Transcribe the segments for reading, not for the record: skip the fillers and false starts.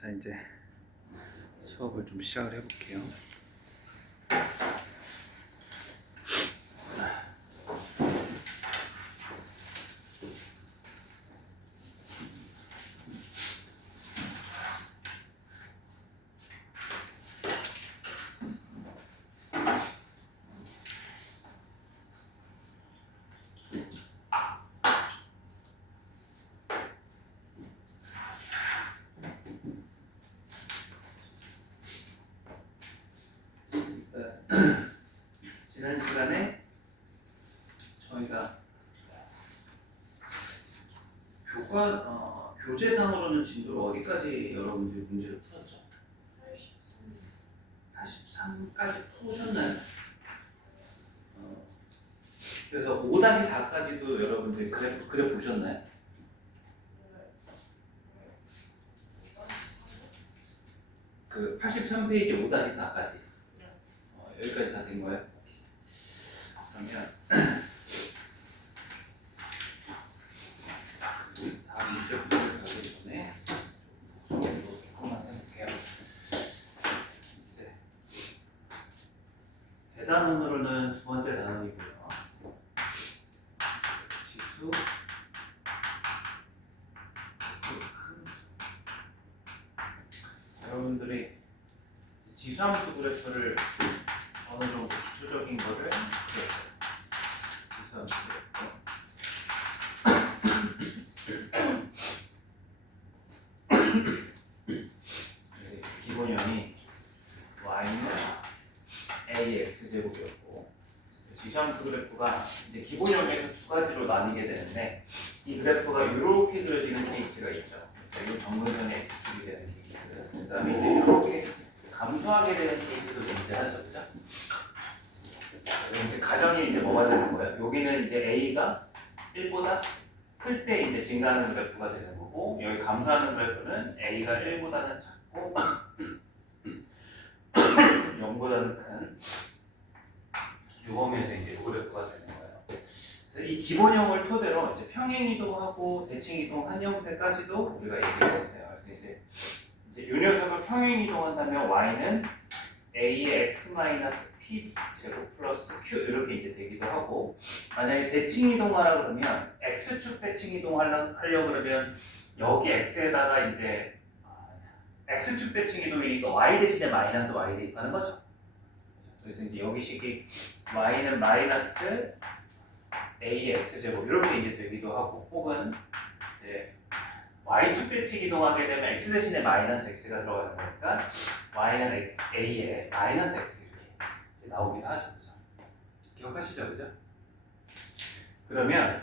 자, 이제 수업을 좀 시작을 해볼게요. 지난 시간에 저희가 교재상으로는 진도를 어디까지 여러분들이 문제를 풀었죠? 83까지 푸셨나요? 그래서 5-4까지도 여러분들이 그래 보셨나요? 그 83페이지 5-4까지 여기까지 다 된 거예요? 그러면 다음 문제부터 가기 전에 소개도 조금만 해볼게요. 이제 대단원으로는 두 번째 단원이고요. 지수, 여러분들이 지수함수 그래프를 어느 정도 기초적인 거를 그렸어요. 지수함수 그래프. 기본형이 y는 a의 x제곱이었고, 지수함수 그래프가 이제 기본형에서 두 가지로 나뉘게 되는데, 이 그래프가 이렇게 그려지는 케이스가 있죠. 그래서 이 정근선의 x축이 되는 케이스, 그 다음에 이제 이렇게 감소하게 되는 케이스도 존재하죠, 그죠? 이제 가정이 이제 뭐가 되는 거예요? 여기는 이제 a가 1보다 클 때 이제 증가하는 그래프가 되는 거고, 여기 감소하는 그래프는 a가 1보다는 작고 0보다는 큰 요거면서 이제 요 그래프가 되는 거예요. 그래서 이 기본형을 토대로 이제 평행이동하고 대칭이동 한 형태까지도 우리가 얘기를 했어요. 그래서 이제 요 녀석을 평행이동한다면 y는 a의 x-p 제곱 플러스 q 이렇게 이제 되기도 하고, 만약에 대칭이동하라 그러면 x축 대칭이동하려고 그러면 여기 x에다가 이제 x축 대칭이동이니까 y 대신에 마이너스 y 대입하는 거죠. 그래서 이제 여기 식이 y는 마이너스 a의 x제곱 이렇게 이제 되기도 하고, 혹은 이제 y축 대칭 이동하게 되면 x 대신에 마이너스 x가 들어가는 거니까 y는 x, a에 마이너스 x 이렇게 이제 나오기도 하죠. 그죠? 기억하시죠? 그죠? 그러면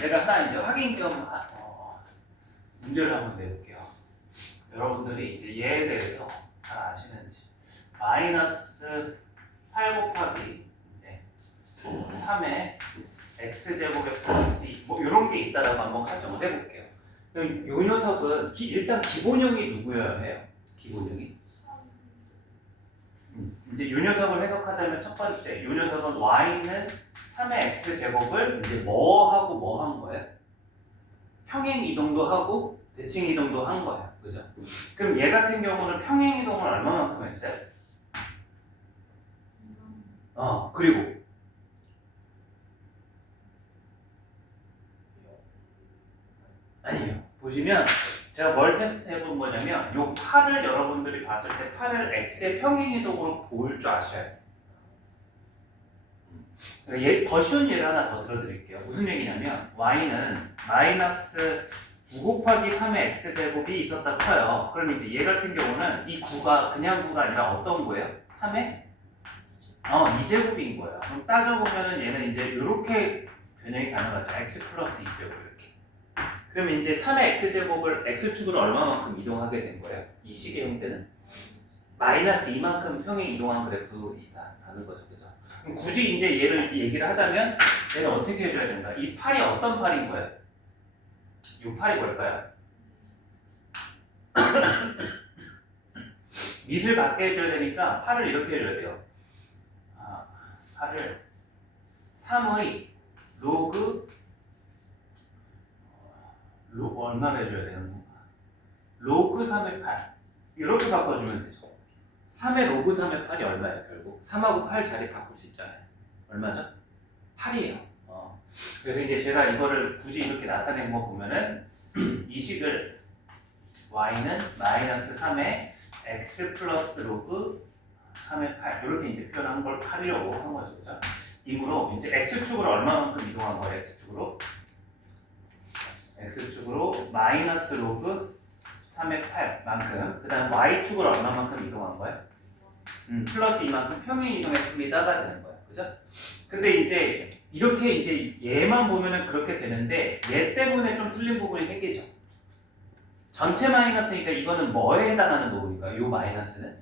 제가 하나 이제 확인 겸 문제를 한번 내볼게요. 여러분들이 이제 얘에 대해서 잘 아시는지, 마이너스 8 곱하기 이제 3의 x제곱에 플러스 2 뭐 이런 게 있다라고 한번 가정을 해볼게요. 그럼 요 녀석은 일단 기본형이 누구여야 해요? 기본형이 이제 요 녀석을 해석하자면 첫 번째, 요 녀석은 y는 3의 x제곱을 이제 뭐 하고 뭐 한 거예요? 평행 이동도 하고 대칭 이동도 한 거예요. 그죠? 그럼 얘 같은 경우는 평행 이동을 얼마만큼 했어요? 그리고 아니요. 보시면 제가 뭘 테스트 해본 거냐면 요 팔을 여러분들이 봤을 때 팔을 x의 평행 이동으로 보일 줄 아셔야 돼요. 더 쉬운 예를 하나 더 들어드릴게요. 무슨 얘기냐면 y는 마이너스 9 곱하기 3의 x제곱이 있었다 쳐요. 그럼 이제 얘 같은 경우는 이 9가 그냥 9가 아니라 어떤 거예요? 3의 2제곱인 거예요. 그럼 따져보면 얘는 이제 이렇게 변형이 가능하죠. x 플러스 2제곱 이렇게. 그럼 이제 3의 x제곱을 x축으로 얼마만큼 이동하게 된 거예요? 이 식의 형태는 마이너스 2만큼 평행 이동한 그래프이다라는 거죠. 그죠? 그럼 굳이 이제 얘기를 하자면 얘는 어떻게 해줘야 된다? 이 팔이 어떤 팔인 거예요? 이 팔이 뭘까요? 밑을 받게 해줘야 되니까 팔을 이렇게 해줘야 돼요. 팔을 3의 로그 얼마나 해줘야 되는 건가? 로그 3의 8 이렇게 바꿔주면 되죠. 3의 로그 3의 8이 얼마예요 결국? 3하고 8 자리 바꿀 수 있잖아요. 얼마죠? 8이에요. 그래서 이제 제가 이거를 굳이 이렇게 나타낸 거 보면은 이 식을 y는 마이너스 3의 x 플러스 로그 3의 8 이렇게 이제 표현한 걸 하려고 한 거죠. 그죠? 이므로 이제 x축으로 얼마만큼 이동한 거예요? x축으로 마이너스 로그 3의 8만큼 그 다음 y축으로 얼마만큼 이동한 거예요? 플러스 이만큼 평행 이동했습니다가 되는 거예요. 그죠? 근데 이제 이렇게 이제 얘만 보면은 그렇게 되는데 얘 때문에 좀 틀린 부분이 생기죠. 전체 마이너스니까 이거는 뭐에 해당하는 부분일까요? 요 마이너스는?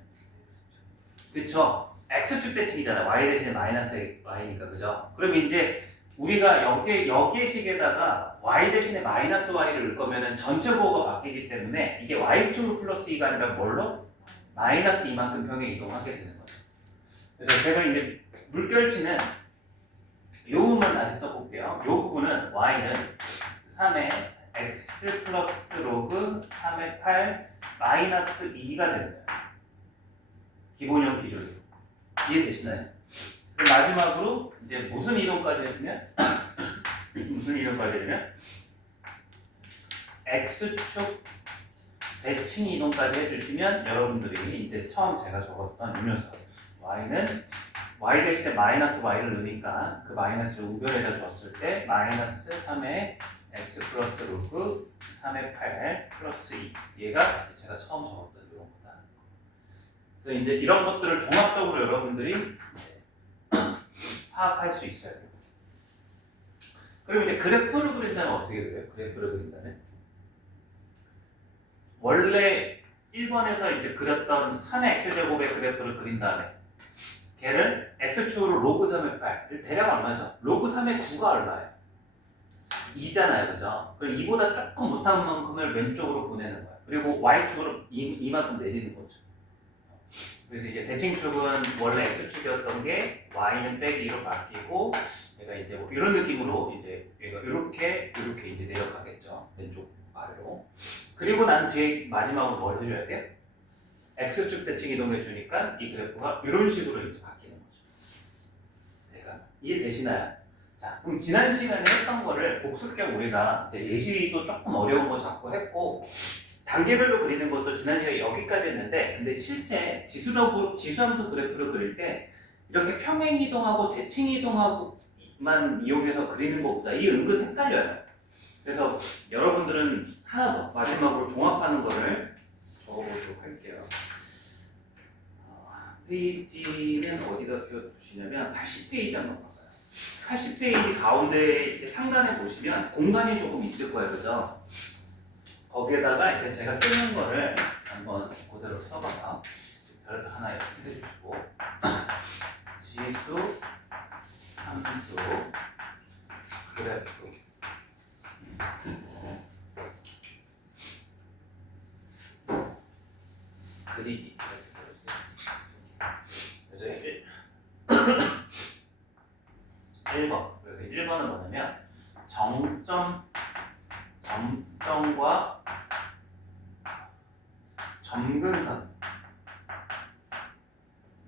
그쵸? x축 대칭이잖아. y 대신에 마이너스 y니까 그죠? 그럼 이제 우리가 여기에 식에다가 y 대신에 마이너스 y를 넣을 거면은 전체 부호가 바뀌기 때문에 이게 y축으로 플러스 2가 아니라 뭘로? 마이너스 이만큼 평행 이동하게 되는 거죠. 그래서 제가 이제 물결치는 이 부분만 다시 써볼게요. 이 부분은 y는 3의 x 플러스 로그 3의 8 마이너스 2가 되는 거예요. 기본형 기준으로. 이해되시나요? 마지막으로 이제 무슨 이동까지 해주면 x축 대칭 이동까지 해주시면 여러분들이 이제 처음 제가 적었던 이 녀석 y는 y 대신에 마이너스 y를 넣으니까 그 마이너스를 우변에다 줬을 때 마이너스 3의 x 플러스 로그 3의 8 플러스 2 얘가 제가 처음 적었던 이런 거다. 그래서 이제 이런 것들을 종합적으로 여러분들이 파악할 수 있어야 돼요. 그리고 이제 그래프를 그린다면 어떻게 그래요? 그래프를 그린다면 원래 1번에서 이제 그렸던 3의 x제곱의 그래프를 그린 다음에 걔를 x축으로 로그 3의 8 대략 얼마죠? 로그 3의 9가 얼마예요? 2잖아요. 그죠? 그럼 2보다 조금 못한 만큼을 왼쪽으로 보내는 거예요. 그리고 y축으로 이만큼 내리는 거죠. 그래서 이제 대칭축은 원래 x축이었던 게 y는 빼기 2로 바뀌고 얘가 이제 뭐 이런 느낌으로 이제 얘가 이렇게 이제 내려가겠죠. 왼쪽 아래로. 그리고 난 뒤에 마지막으로 뭘 해줘야 돼요? x축 대칭 이동해 주니까 이 그래프가 이런 식으로 이제 바뀌는 거죠. 내가 이해되시나요? 자, 그럼 지난 시간에 했던 거를 복습 겸 우리가 이제 예시도 조금 어려운 거 자꾸 했고 단계별로 그리는 것도 지난 시간에 여기까지 했는데 근데 실제 지수함수 그래프를 그릴 때 이렇게 평행 이동하고 대칭 이동하고만 이용해서 그리는 것보다 이게 은근 헷갈려요. 그래서 여러분들은 하나 더 마지막으로 종합하는 거를 적어보도록 할게요. 페이지는 어디다 띄워두시냐면 80페이지 한번 봐봐요. 80페이지 가운데 이제 상단에 보시면 공간이 조금 있을 거예요. 그죠? 거기에다가 이제 제가 쓰는 거를 한번 그대로 써봐요. 별 하나 이렇게 해주시고 지수, 함수, 그래프 그리기 이렇게 써주세요. 1번. 그래서 1번은 뭐냐면 점점과 점근선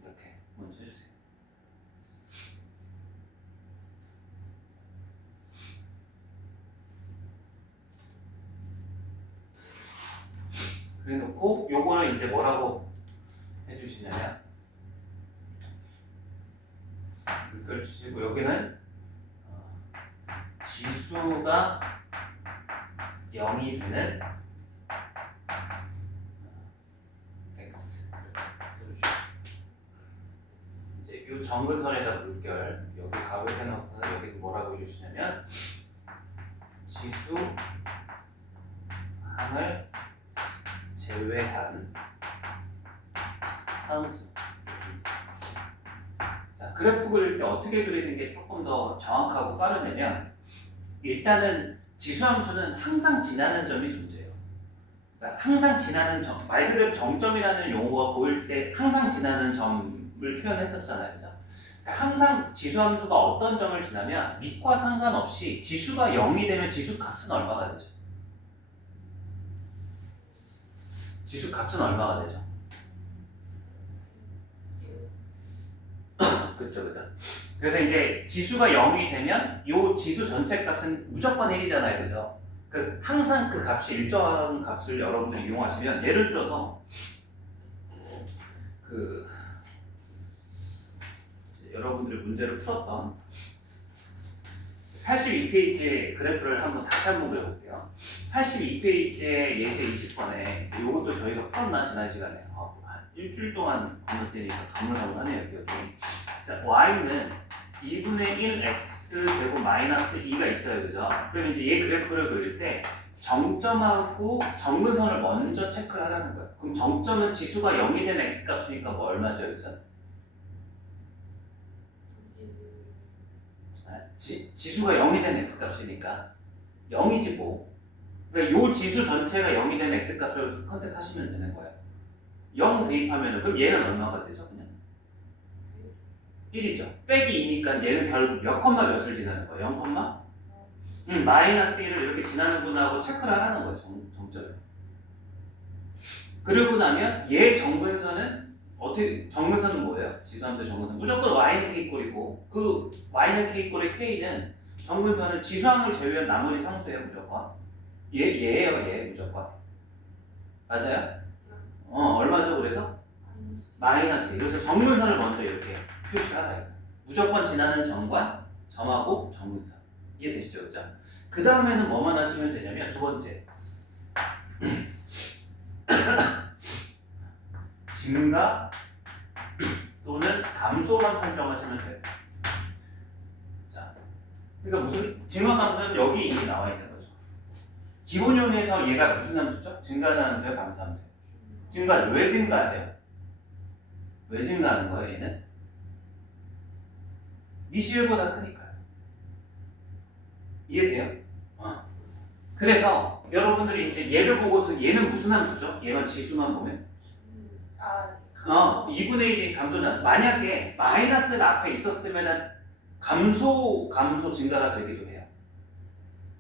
이렇게 먼저 해주세요. 그래놓고 요거는 이제 뭐라고 해주시냐면 물결 주시고 여기는 지수가 0이 되는 x 이제 요 정근선에다 물결 여기 값을 해놓고 여기 뭐라고 해주시냐면 지수 항을 제외한 상수. 자, 그래프 그릴 때 어떻게 그리는 게 조금 더 정확하고 빠르냐면 일단은 지수함수는 항상 지나는 점이 존재해요. 그러니까 항상 지나는 점, 말 그대로 정점이라는 용어가 보일 때 항상 지나는 점을 표현했었잖아요. 그죠? 그러니까 항상 지수함수가 어떤 점을 지나면 밑과 상관없이 지수가 0이 되면 지수 값은 얼마가 되죠? 지수 값은 얼마가 되죠? 그쵸, 그죠? 그래서 이제 지수가 0이 되면 이 지수 전체 값은 무조건 1이잖아요, 그죠? 항상 그 값이 일정한 값을 여러분들이 이용하시면, 예를 들어서 여러분들이 문제를 풀었던 82페이지의 그래프를 다시 한번 그려볼게요. 82페이지의 예제 20번에 이것도 저희가 풀었나 지난 시간에 한 일주일 동안 건너뛰니까 가물가물하네요, 기억이. 자, y는 2분의 1 x제곱 마이너스 2가 있어요, 그죠? 그럼 이제 얘 그래프를 그릴 때 정점하고 정근선을 먼저 체크를 하라는 거예요. 그럼 정점은 지수가 0이 된 x값이니까 뭐 얼마죠, 여기서? 지수가 0이 된 x값이니까 0이지 뭐. 그러니까 요 지수 전체가 0이 된 x값을 컨택하시면 되는 거예요. 0 대입하면 그럼 얘는 얼마가 되죠? 그냥 1이죠. 빼기 2니까 얘는 결국 몇 컴마 몇을 지나는 거예요? 0 컴마? 마이너스 1을 이렇게 지나는구나 하고 체크를 하라는 거예요. 정점을. 그러고 나면 얘 정근선은 어떻게, 정근선은 뭐예요? 지수함수의 정근선 무조건 y는 k꼴이고, 그 y는 k꼴의 k는 정근선은 지수함을 제외한 나머지 상수예요, 무조건. 얘예요, 얘 무조건. 맞아요? 얼마죠? 그래서 마이너스. 그래서 정근선을 먼저 이렇게 표시하라. 무조건 지나는 점과 점하고 정근선. 이해되시죠, 그죠? 그 다음에는 뭐만 하시면 되냐면 두 번째. 증가 또는 감소만 판정하시면 돼요. 자, 그러니까 무슨 증가 감소는 여기 이미 나와 있는 거죠. 기본형에서 얘가 무슨 함수죠? 증가하는 함수예요, 감소하는 함수예요? 증가는 왜 증가해요? 왜 증가하는 거예요, 얘는? 미시엘보다 크니까요. 이해돼요? 그래서 여러분들이 이제 얘를 보고서 얘는 무슨 함수죠? 얘만 지수만 보면 2분의 1이 감소잖아. 만약에 마이너스가 앞에 있었으면 감소 증가가 되기도 해요.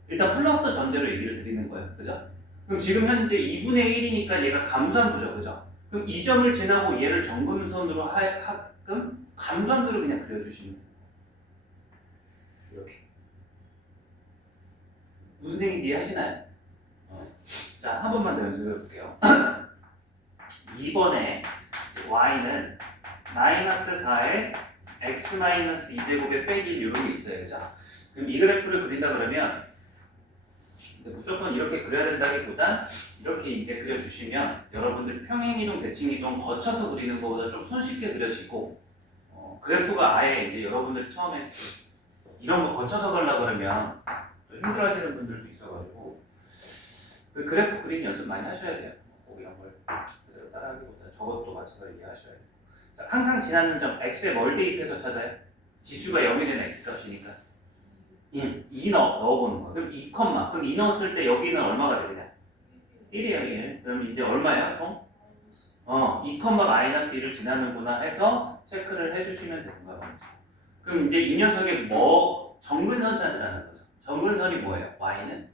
일단 플러스 전제로 얘기를 드리는 거예요. 그죠? 그럼 지금 현재 2분의 1이니까 얘가 감소함수죠. 그죠? 그럼 이 점을 지나고 얘를 정근선으로 하끔 감소함수로 그냥 그려주시면 돼요. 이렇게. 무슨 얘기인지 이해하시나요? 자, 한 번만 더 연습해 볼게요. 2번에 y는 마이너스 4에 x 마이너스 2제곱에 빼기 이런 게 있어요. 그죠? 그럼 이 그래프를 그린다 그러면 무조건 이렇게 그려야 된다기보단 이렇게 이제 그려주시면 여러분들이 평행이동, 대칭이동 거쳐서 그리는 것보다 좀 손쉽게 그려지고, 그래프가 아예 이제 여러분들이 처음에 이런 거 거쳐서 가려고 그러면 힘들어하시는 분들도 있어가지고 그 그래프 그림 연습 많이 하셔야 돼요. 꼭 이런 걸 그대로 따라하기보다 저것도 마찬가지로 이해하셔야 돼요. 자, 항상 지나는 점 x에 뭘 대입해서 찾아요? 지수가 0이 되는 x값이니까 2 넣어보는 거야. 그럼 2 컴마. 그럼 2 넣었을 때 여기는 얼마가 되느냐? 1이에요, 1. 그럼 이제 얼마야, 총? 2 컴마 마이너스 1을 지나는구나 해서 체크를 해주시면 되는 거야. 그럼 이제 이 녀석의 뭐 정근선 찾으라는 거죠. 정근선이 뭐예요? y는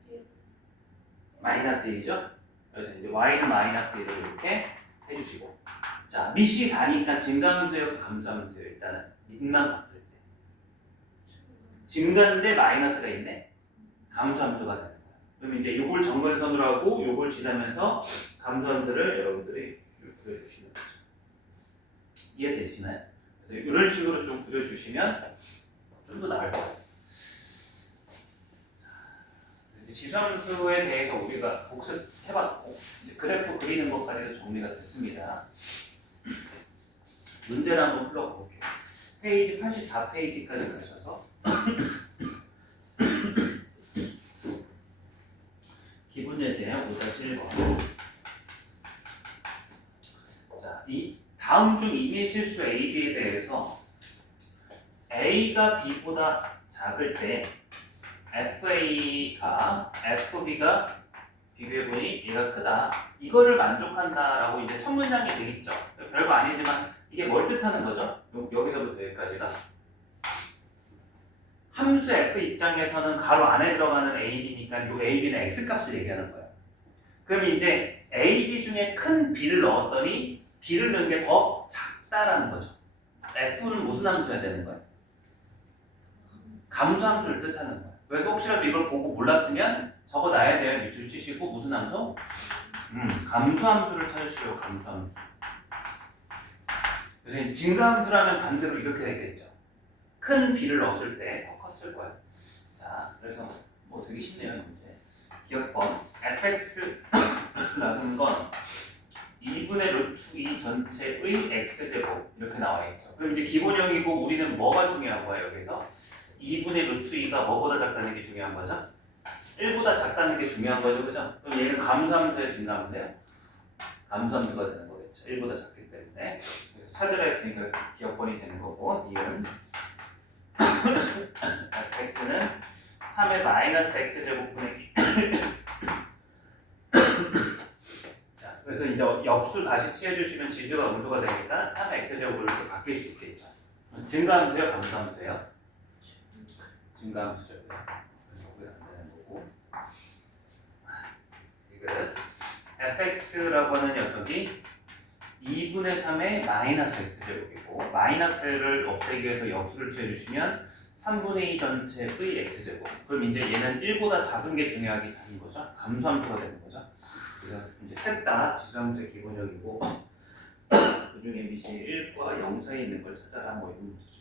마이너스 1이죠? 그래서 이제 y는 마이너스 1을 이렇게 해주시고, 자, 밑이 4니까 증가함수예요, 감소함수예요? 일단은 밑만 봤을 때 증가인데 마이너스가 있네? 감소함수가 되는 거예요. 그럼 이제 요걸 정근선으로 하고 요걸 지나면서 감소함수를 여러분들이 그려주시는 거죠. 이해되시나요? 그래서 이런 식으로 좀 그려주시면 좀 더 나을 거예요. 지수함수에 대해서 우리가 복습해봤고 이제 그래프 그리는 것까지도 정리가 됐습니다. 문제를 한번 풀어볼게요. 페이지 84페이지까지 가셔서 기본 예제 5-1번. 자, 이 다음 중 임의 실수 A, B에 대해서 A가 B보다 작을 때 FA가 FB가 비교해보니 얘가 크다. 이거를 만족한다라고 이제 첫 문장이 되겠죠. 별거 아니지만 이게 뭘 뜻하는 거죠? 여기서부터 여기까지가 함수 F 입장에서는 가로 안에 들어가는 A, B니까 이 A, B는 X값을 얘기하는 거예요. 그럼 이제 A, B 중에 큰 B를 넣었더니 B를 넣은 게 더 작다라는 거죠. F는 무슨 함수여야 되는 거예요? 감수함수를 뜻하는 거예요. 그래서 혹시라도 이걸 보고 몰랐으면 적어놔야 돼요. 밑줄 치시고 무슨 함수? 감수함수를 찾으시려고 감수함수. 그래서 이제 증가함수라면 반대로 이렇게 됐겠죠. 큰 B를 넣었을 때 더 컸을 거예요. 자, 그래서 뭐 되게 쉽네요. 문제. 기억번 fx라는 건 2분의 루트 2 전체의 x제곱 이렇게 나와 있죠. 그럼 이제 기본형이고 우리는 뭐가 중요한 거예요? 여기서 2분의 루트 2가 뭐보다 작다는 게 중요한 거죠? 1보다 작다는 게 중요한 거죠, 그죠? 그럼 얘는 감수함수의 증가함수예요. 감수함수가 되는 거겠죠. 1보다 작기 때문에. 그래서 찾으라 했으니까 기억번이 되는 거고, 이은 x는 3의 마이너스 x제곱분의 자, 그래서 이제 역수 다시 취해주시면 지수가 음수가 되니까 3의 x제곱으로 이렇게 바뀔 수 있겠죠. 증가함수예요, 감수함수예요? 증가함수죠. 그래서 그게 안 되는 거고. 이거는 fx라고 하는 녀석이 2분의 3의 마이너스 x제곱이고 마이너스를 없애기 위해서 역수를 취해주시면 3분의 2 전체의 x제곱. 그럼 이제 얘는 1보다 작은 게 중요하게 되는 거죠. 감수함수가 되는 거죠. 그래서 이제 셋 다 지수함수의 기본형이고 그 중에 MBC 1과 0 사이에 있는 걸 찾아라 뭐 이런 문제죠.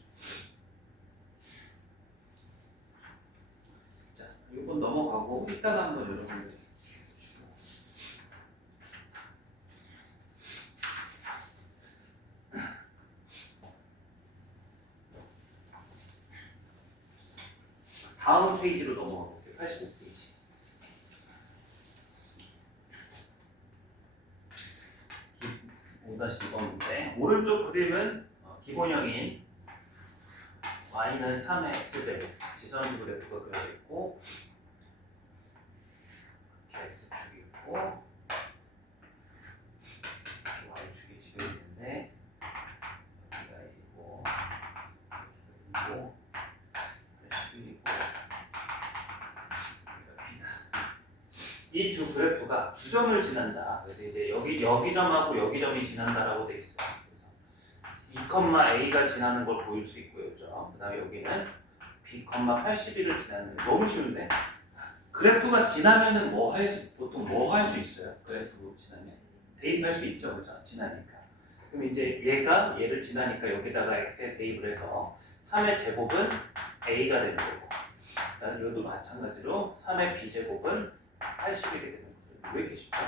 자, 이건 넘어가고 이따가 한번 여러분들 다음 페이지로 넘어가 볼게요. 85페이지. 다시 이건데 오른쪽 그림은 기본형인 y는 3의 x제곱 지선수 그래프가 그려져 있고 이렇게 x축이 있고 이렇게 y축이 지금 있는데 여기가 1이고 그리고 11이고 이 두 그래프가 두 점을 지난다. 그래서 이제 여기 점하고 여기 점이 지난다라고 돼 있어요. 그래서 2,a가 지나는 걸 보일 수 있고요, 그죠? 그다음에 여기는 b,81을 지나는 너무 쉬운데 그래프가 지나면은 보통 뭐 할 수 있어요? 그래프 지나면 대입할 수 있죠, 그죠? 지나니까. 그럼 이제 얘가 얘를 지나니까 여기다가 x에 대입을 해서 3의 제곱은 a가 되는 거고, 그다음 이것도 마찬가지로 3의 b제곱은 81이 되는 거죠. 왜 이렇게 쉽죠?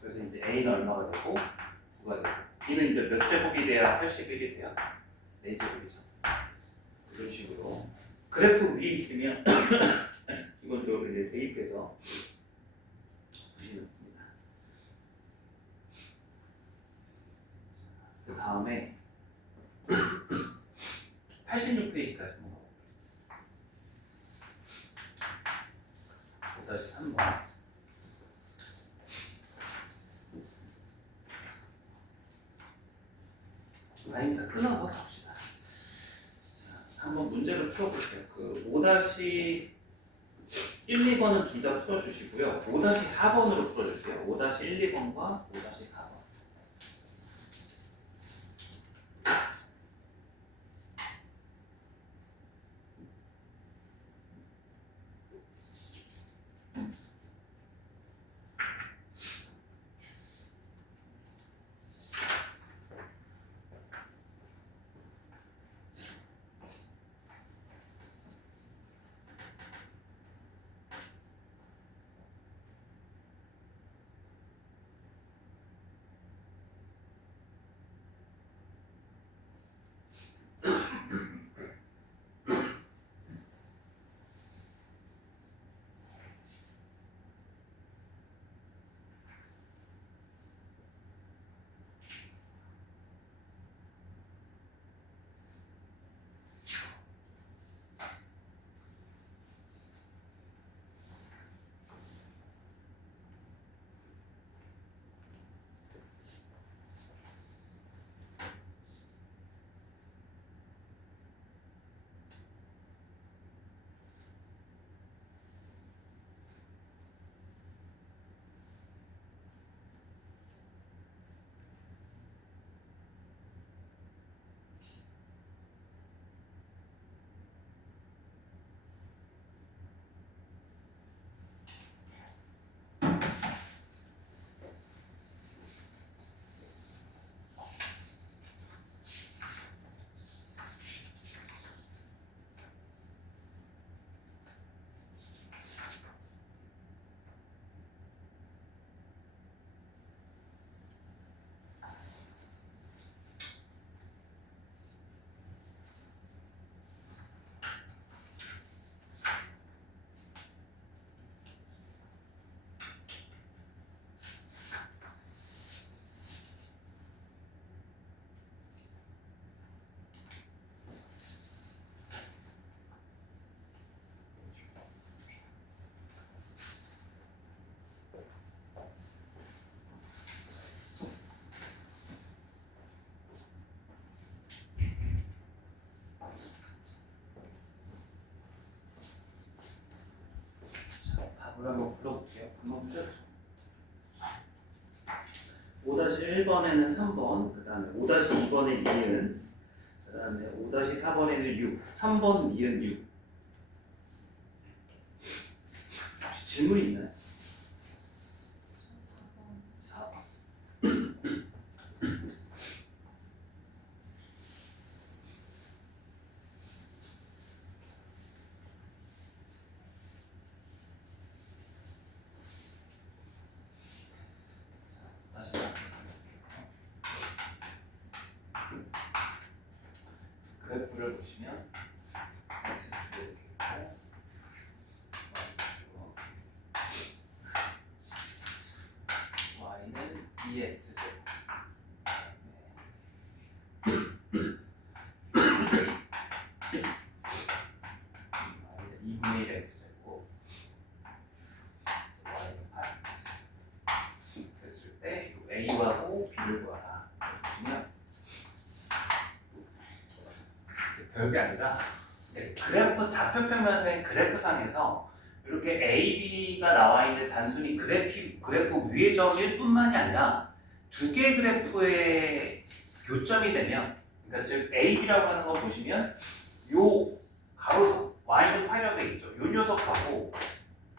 그래서 이제 A는 얼마가 되고 9가 되고 B는 이제 몇 제곱이 돼야 81이 돼요? 4제곱이죠. 이런 식으로 그래프 위에 있으면 기본적으로 이제 대입해서 보시면 됩니다. 그 다음에 86페이지까지 넘어가 볼게요. 다시 한번 아닙니다. 끊어서 갑시다. 한번 문제를 풀어볼게요. 그 5-1, 2번은 둘 다 풀어주시고요. 5-4번으로 풀어주세요. 5-1, 2번과 5-4번. 금방 풀렸죠. 5-1번에는 3번, 그 다음에 5-2번에 니은, 그 다음에 5-4번에는 6, 3번 니은 6. 혹시 질문이 있나요? 4번. 다시 그래프를 보시면 X축이 이렇게 있고 Y는 2X제곱, Y는 2분의 1 X제곱, Y는 8. 그랬을 때 A하고 B를 구하라. 보시면 별게 아니라 이제 그래프 좌표평면상의 그래프상에서 이렇게 A, B가 나와 있는 단순히 그래프 위의 점일 뿐만이 아니라 두 개의 그래프의 교점이 되면, 그러니까 즉 A, B라고 하는 거 보시면 요 가로선 Y는 8이라고 되겠죠. 요 녀석하고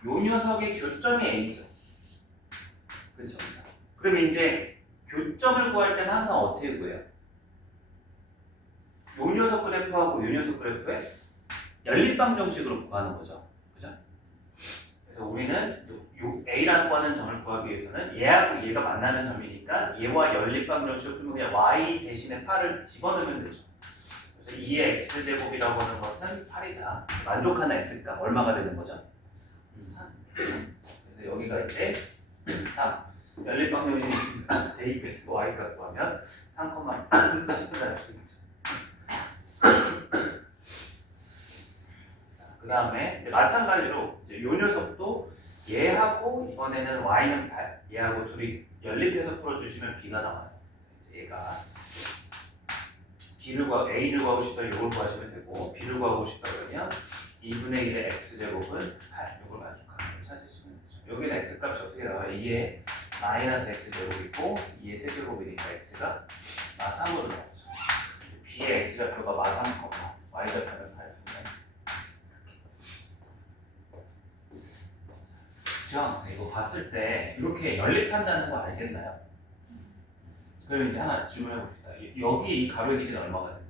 요 녀석의 교점이 A죠. 그렇죠? 그러면 이제 교점을 구할 때는 항상 어떻게 구해요? 요 녀석 그래프하고 요 녀석 그래프의 연립방 정식으로 구하는 거죠. 그죠? 그래서 우리는 요 A라고 하는 점을 구하기 위해서는 얘하고 얘가 만나는 점이니까 얘와 연립방 정식을 풀면 그냥 Y 대신에 8을 집어넣으면 되죠. 그래서 2의 X제곱이라고 하는 것은 8이다. 만족하는 X값 얼마가 되는 거죠? 3. 그래서 여기가 이제 3. 연립방 정식 대입해서 Y값 구하면 3,8을 수 있죠. 그 다음에 마찬가지로 이제 요 녀석도 얘하고 이번에는 Y는 8, 얘하고 둘이 연립해서 풀어주시면 B가 나와요. 얘가 A를 구하고 싶다면 이걸 구하시면 되고, B를 구하고 싶다 그러면 2분의 1의 X제곱은 8, 이걸 만족하는 걸 찾으시면 되죠. 여기는 X값이 어떻게 나와요? 2의 마이너스 X제곱이고 2의 세제곱이니까 X가 마3으로 나오죠. B의 X좌표가 마3, Y좌표는 8. 이거 봤을 때 이렇게 연립한다는 거 알겠나요? 그럼 이제 하나 질문해 봅시다. 여기 이 가로의 길이는 얼마가 되나요?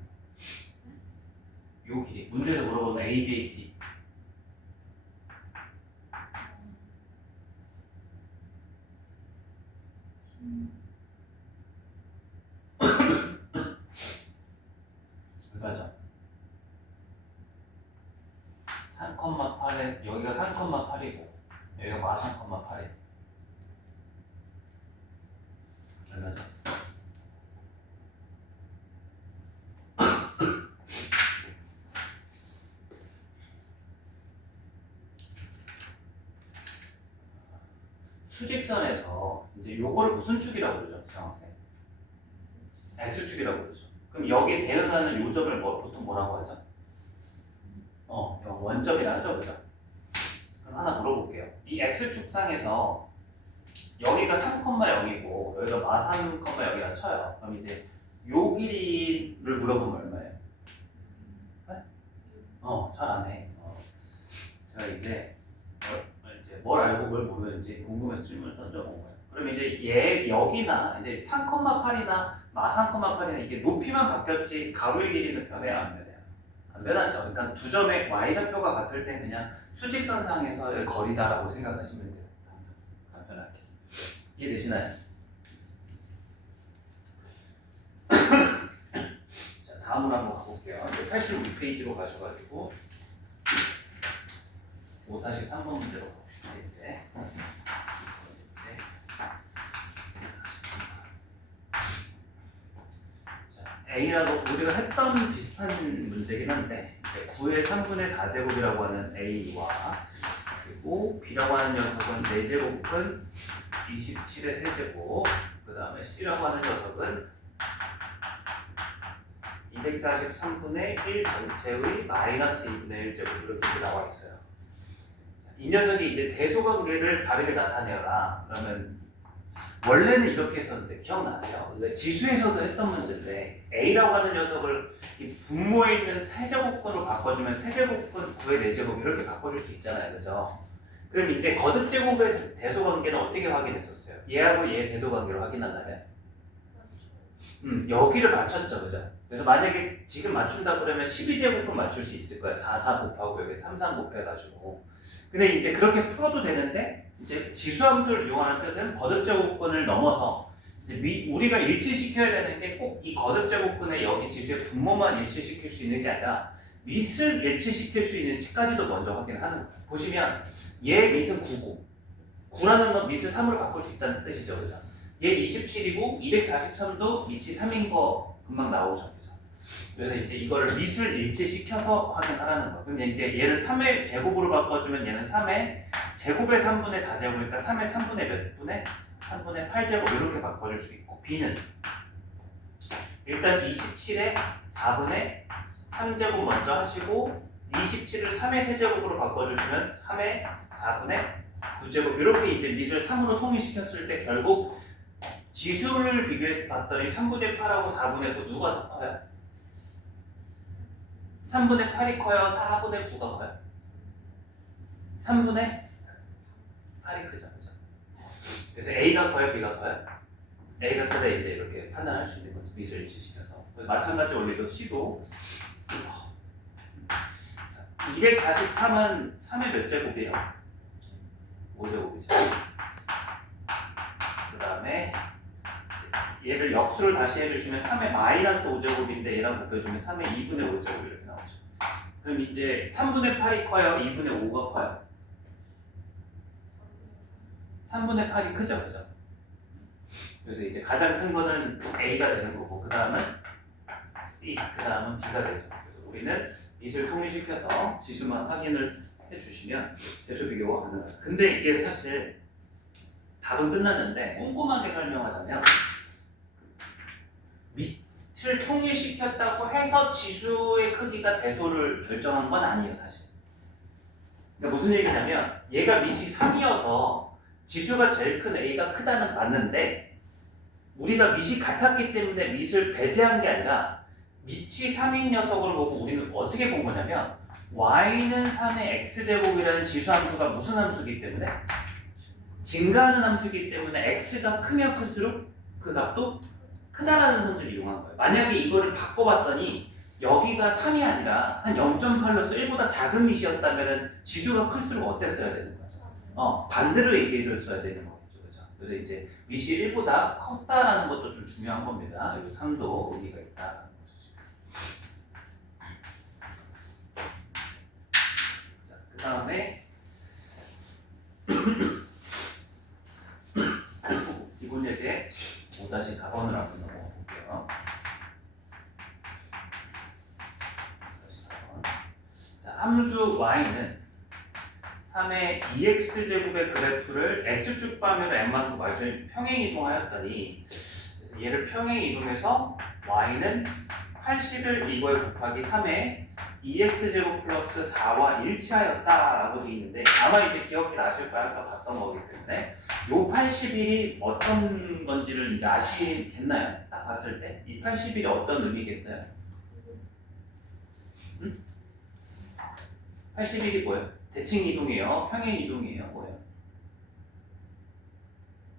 요 길이, 문제에서 물어보는 AB의 길이. 얼마죠? 3,8에 여기가 3,8이고 여기가 마 3,8이에요. 얼마죠? 수직선에서 이제 요거를 무슨 축이라고 그러죠? 정학생? X축이라고 그러죠. 그럼 여기에 대응하는 요 점을 보통 뭐라고 하죠? 원점이라 하죠, 그죠? 그럼 하나 물어볼게요. 이 X축상에서 여기가 3,0이고 여기가 마 3,0이라 쳐요. 그럼 이제 요 길이를 물어보면 얼마예요? 네? 잘 안 해. 제가 이제 뭘 알고 뭘 모르는지 궁금해서 질문을 던져본 거예요. 그럼 이제 얘 여기나 이제 3,8이나 마 3,8이나 이게 높이만 바뀌었지 가로의 길이는 변해야 안 변해요? 안 변하죠. 그러니까 두 점의 y좌표가 같을 때 그냥 수직선상에서의 거리다라고 생각하시면 돼요. 간편하게. 이해되시나요? 자, 다음으로 한번 가볼게요. 86페이지로 가셔가지고 5-3번 문제로 봅시다. 이제 A라고 우리가 했던 비슷한 문제긴 한데 9의 3분의 4제곱이라고 하는 A와 그리고 B라고 하는 녀석은 4제곱은 27의 세제곱, 그 다음에 C라고 하는 녀석은 243분의 1 전체의 마이너스 2분의 1제곱 이렇게 나와 있어요. 자, 이 녀석이 이제 대소관계를 바르게 나타내라. 그러면 원래는 이렇게 했었는데 기억나세요? 그러니까 지수에서도 했던 문제인데 A라고 하는 녀석을 이 분모에 있는 세제곱근으로 바꿔주면 세제곱근 9의 4제곱 이렇게 바꿔줄 수 있잖아요. 그죠? 그럼 이제 거듭제곱의 대소관계는 어떻게 확인했었어요? 얘하고 얘의 대소관계를 확인하려면 여기를 맞췄죠. 그죠? 그래서 만약에 지금 맞춘다 그러면 12제곱은 맞출 수 있을 거예요. 4, 4 곱하고 여기 3, 3 곱해가지고. 근데 이제 그렇게 풀어도 되는데 이제 지수함수를 이용하는 뜻은 거듭제곱근을 넘어서 이제 우리가 일치시켜야 되는 게 꼭 이 거듭제곱근의 여기 지수의 분모만 일치시킬 수 있는 게 아니라 밑을 일치시킬 수 있는지까지도 먼저 확인하는 거예요. 보시면 얘 밑은 9고 9라는 건 밑을 3으로 바꿀 수 있다는 뜻이죠. 그죠? 얘 27이고 243도 밑이 3인 거 금방 나오죠. 그죠? 그래서 이제 이거를 밑을 일치시켜서 확인하라는 거예요. 그럼 이제 얘를 3의 제곱으로 바꿔주면 얘는 3의 제곱의 3분의 4제곱이니까 3의 3분의 몇 분의? 3분의 8제곱 이렇게 바꿔줄 수 있고 B는 일단 27의 4분의 3제곱 먼저 하시고 27을 3의 세제곱으로 바꿔주시면 3의 4분의 9제곱 이렇게 이제 밑을 3으로 통일시켰을 때 결국 지수를 비교해 봤더니 3분의 8하고 4분의 9 누가 더 커요? 3분의 8이 커요? 4분의 9가 커요? 3분의 8이 크죠. 그죠? 그래서 A가 커요? B가 커요? A가 크다 이제 이렇게 판단할 수 있는 거죠. 밑을 일치시켜서. 마찬가지 원리로 C도 243은 3의 몇 제곱이에요? 5제곱이죠. 그 다음에 얘를 역수를 다시 해주시면 3의 마이너스 5제곱인데 얘랑 곱해주면 3의 2분의 5제곱 이렇게 나오죠. 그럼 이제 3분의 8이 커요? 2분의 5가 커요? 3분의 8이 크죠? 그죠? 그래서 이제 가장 큰 거는 A가 되는 거고 그 다음은 C, 그 다음은 B가 되죠. 그래서 우리는 이를 통일시켜서 지수만 확인을 해주시면 대조 비교가 가능하다. 근데 이게 사실 답은 끝났는데 꼼꼼하게 설명하자면 밑을 통일시켰다고 해서 지수의 크기가 대소를 결정한 건 아니에요, 사실. 그러니까 무슨 얘기냐면 얘가 밑이 3이어서 지수가 제일 큰 A가 크다는 맞는데 우리가 밑이 같았기 때문에 밑을 배제한 게 아니라 밑이 3인 녀석을 보고 우리는 어떻게 본 거냐면 y는 3의 x제곱이라는 지수함수가 무슨 함수이기 때문에 증가하는 함수이기 때문에 x가 크면 클수록 그 값도 크다라는 성질을 이용한 거예요. 만약에 이거를 바꿔봤더니 여기가 3이 아니라 한 0.8로서 1보다 작은 밑이었다면 지수가 클수록 어땠어야 되는 거죠? 반대로 얘기해 줬어야 되는 거겠죠. 그죠? 그래서 이제 밑이 1보다 컸다라는 것도 좀 중요한 겁니다. 그리고 3도 의미가 있다. 자, 그 다음에 기본 예제 5-4번을 한번 넘어볼게요. 5-4번. 자, 함수 y는 3의 2x제곱의 그래프를 x축 방향으로 n만큼 y좌 평행 이동하였더니 그래서 얘를 평행 이동해서 y는 80을 이거에 곱하기 3의 2x제곱 플러스 4와 일치하였다라고 되어 있는데 아마 이제 기억이 나실 거야. 아까 봤던 거기 때문에 요 81이 어떤 건지를 이제 아시겠나요? 딱 봤을 때 이 81이 어떤 의미겠어요? 81이 뭐예요? 대칭 이동이에요? 평행 이동이에요? 뭐예요?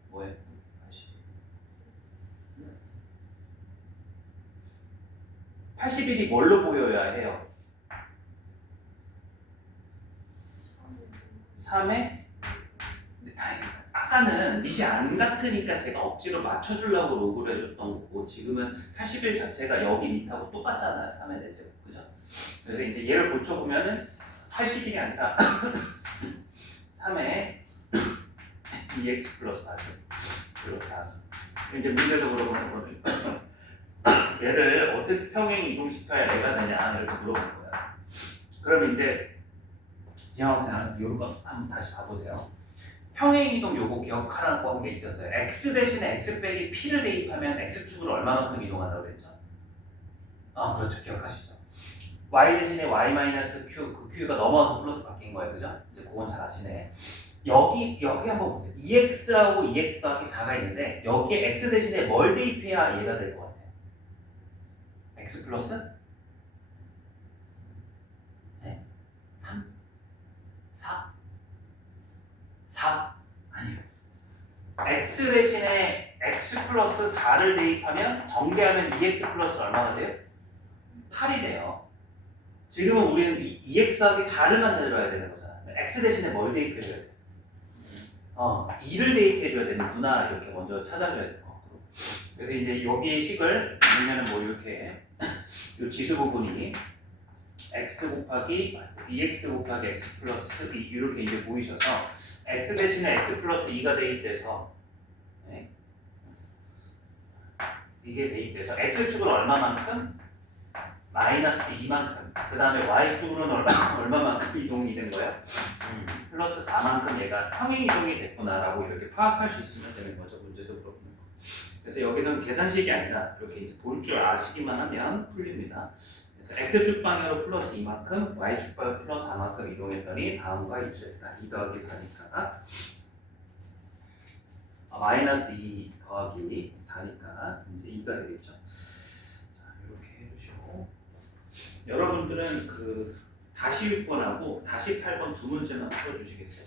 뭐예요? 81이 뭘로 보여야 해요? 3에 아까는 밑이 안 같으니까 제가 억지로 맞춰주려고 로그를 해줬던 거고 지금은 81 자체가 여기 밑하고 똑같잖아요. 3의 4제곱. 그죠? 그래서 이제 얘를 고쳐보면은 81이 아니라 3의 2x 플러스 4 플러스 4. 이제 문제적으로 보는 거는 얘를 어떻게 평행 이동시켜야 내가 되냐 이렇게 물어본 거야. 그럼 이제 그냥 이런 거 한번 다시 봐보세요. 평행 이동 요거 기억하라고 한 게 있었어요. x 대신에 x 빼기 p를 대입하면 x축으로 얼마만큼 이동한다고 그랬죠? 그렇죠. 기억하시죠? y 대신에 y 마이너스 q, 그 q가 넘어서 플러스 바뀐 거예요, 그죠? 이제 그건 잘 아시네. 여기 한번 보세요. 2x하고 2x 더하기 4가 있는데 여기에 x 대신에 뭘 대입해야 얘가 될 것 같아요? x 플러스 3, 4, 4 아니요. x 대신에 x 플러스 4를 대입하면 정리하면 2x 플러스 얼마가 돼요? 8이 돼요. 지금은 우리는 2x 더하기 4를 만들어야 되는 거잖아. x 대신에 뭘 대입해줘야 돼? 2를 대입해줘야 되는구나. 이렇게 먼저 찾아줘야 될 것 같고. 그래서 이제 여기 식을 보면은 뭐 이렇게 이 지수 부분이 x 곱하기 2x 곱하기 x 플러스 2 이렇게 이제 보이셔서 x 대신에 x 플러스 2가 대입돼서 네. 이게 대입돼서 x축은 얼마만큼? 마이너스 2만큼. 그 다음에 y축으로는 얼마만큼 이동이 된 거야? 플러스 4만큼 얘가 평행 이동이 됐구나라고 이렇게 파악할 수 있으면 되는 거죠. 문제에서 물어보는 거. 그래서 여기서는 계산식이 아니라 이렇게 이제 볼 줄 아시기만 하면 풀립니다. 그래서 x축 방향으로 플러스 2만큼, y축 방향 플러스 4만큼 이동했더니 다음과 일치했다. 2 더하기 4니까 마이너스 2 더하기 4니까 이제 2가 되겠죠. 자, 이렇게 해주시고 여러분들은 그 다시 6번하고 다시 8번 두 문제만 풀어주시겠어요?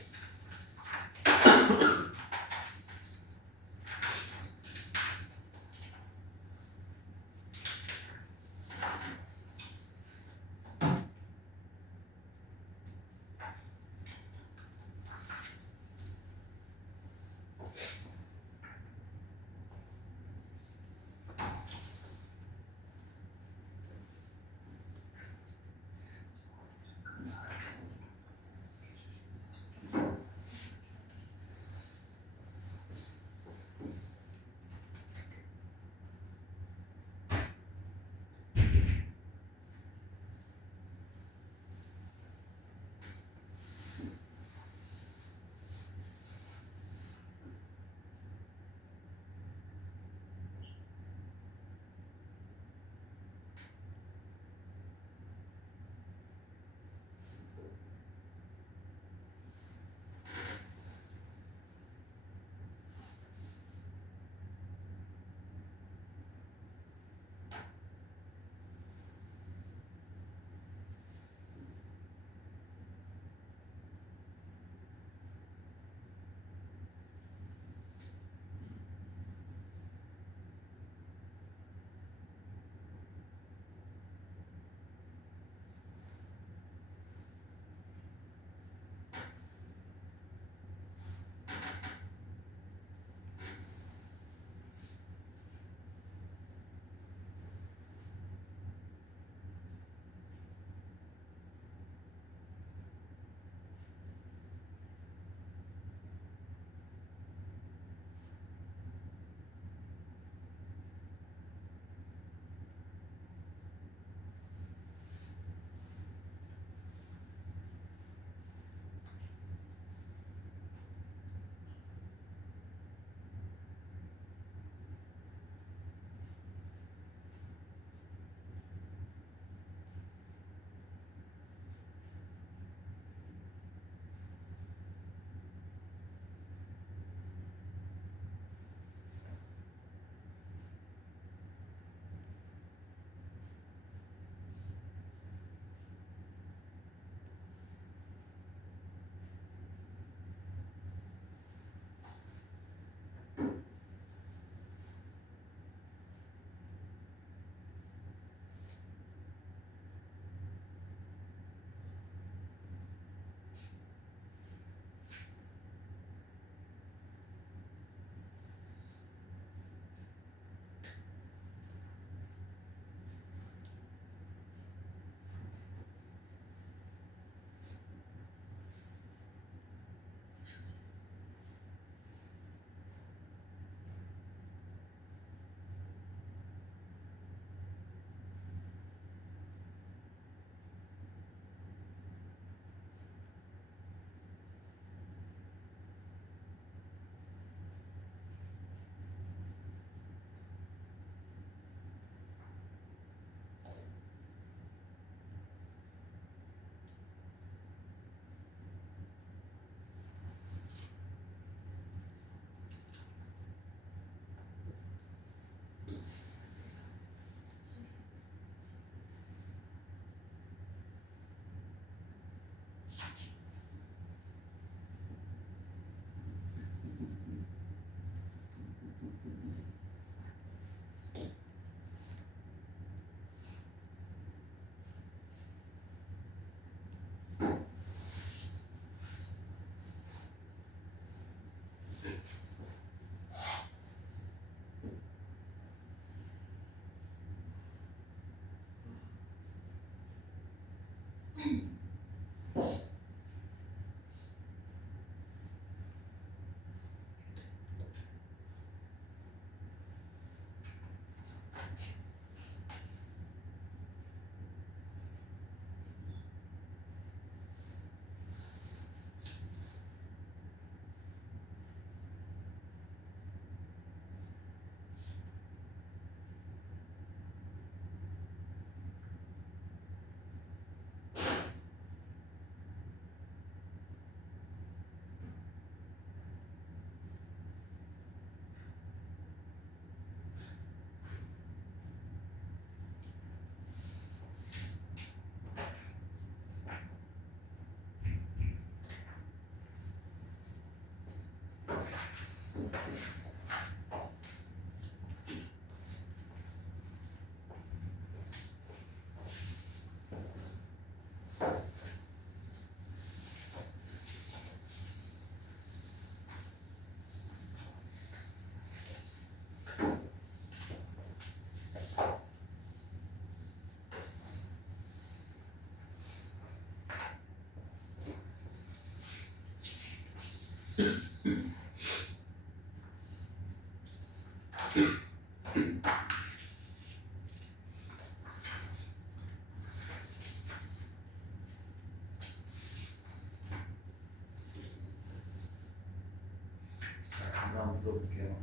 한번 물어볼게요.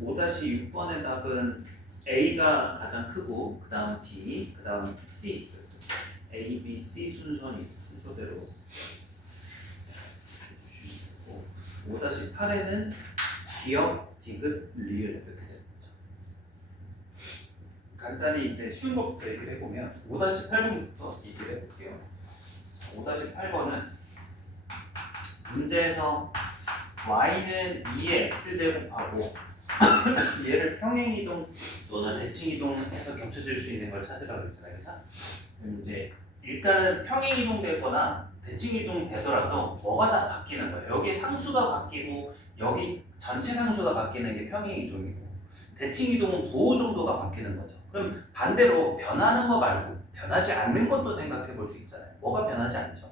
5-6번의 답은 A가 가장 크고 그 다음 B, 그 다음 C A, B, C 순서대로 주시고 5-8에는 기억, 디귿, 리을 이렇게 되는 거죠. 간단히 이제 쉬운 것부터 얘기를 해보면 5-8번부터 얘기를 해볼게요. 5-8번은 문제에서 y는 2의 x제곱하고 얘를 평행이동 또는 대칭이동해서 겹쳐질 수 있는 걸 찾으라고 했잖아요. 그죠? 그럼 이제 일단은 평행이동 되거나 대칭이동 되더라도 뭐가 다 바뀌는 거예요. 여기 상수가 바뀌고 여기 전체 상수가 바뀌는 게 평행이동이고 대칭이동은 부호 정도가 바뀌는 거죠. 그럼 반대로 변하는 거 말고 변하지 않는 것도 생각해 볼 수 있잖아요. 뭐가 변하지 않죠?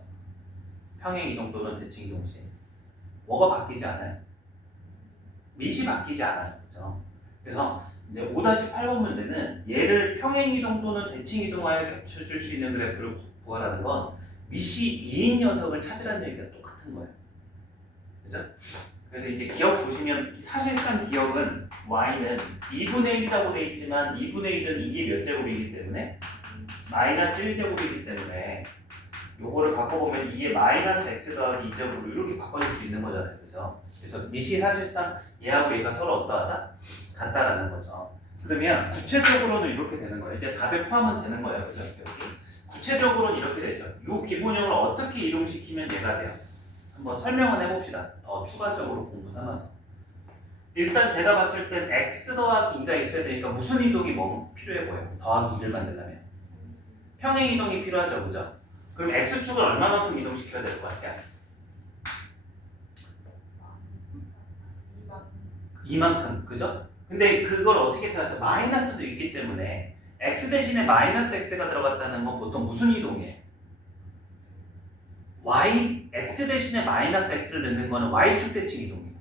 평행이동 또는 대칭이동 시 뭐가 바뀌지 않아요? 밑이 바뀌지 않아요. 그죠? 그래서 이제 5-8번 문제는 얘를 평행이동 또는 대칭이동하여 겹쳐줄 수 있는 그래프를 구하라는 건 밑이 2인 녀석을 찾으라는 얘기가 똑같은 거예요. 그죠? 그래서 이제 기억 보시면 사실상 기억은 y는 2분의 1이라고 돼 있지만 2분의 1은 2의 몇 제곱이기 때문에 마이너스 1제곱이기 때문에 요거를 바꿔보면 이게 마이너스 x 더하기 2제곱으로 이렇게 바꿔줄 수 있는 거잖아요. 그죠? 그래서 밑이 사실상 얘하고 얘가 서로 어떠하다? 같다라는 거죠. 그러면 구체적으로는 이렇게 되는 거예요. 이제 답에 포함은 되는 거예요. 그죠? 여기. 구체적으로는 이렇게 되죠. 요 기본형을 어떻게 이동시키면 얘가 돼요? 한번 설명을 해봅시다. 더 추가적으로 공부 삼아서. 일단 제가 봤을 땐 x 더하기 2가 있어야 되니까 무슨 이동이 뭐 필요해 보여요? 더하기 2를 만들려면. 평행 이동이 필요하죠. 그죠? 그럼 x축을 얼마만큼 이동시켜야 될 것 같아요? 이만큼, 그죠? 근데 그걸 어떻게 찾아서 마이너스도 있기 때문에 x 대신에 마이너스 x가 들어갔다는 건 보통 무슨 이동이에요? y, x 대신에 마이너스 x를 넣는 거는 y축 대칭 이동이에요.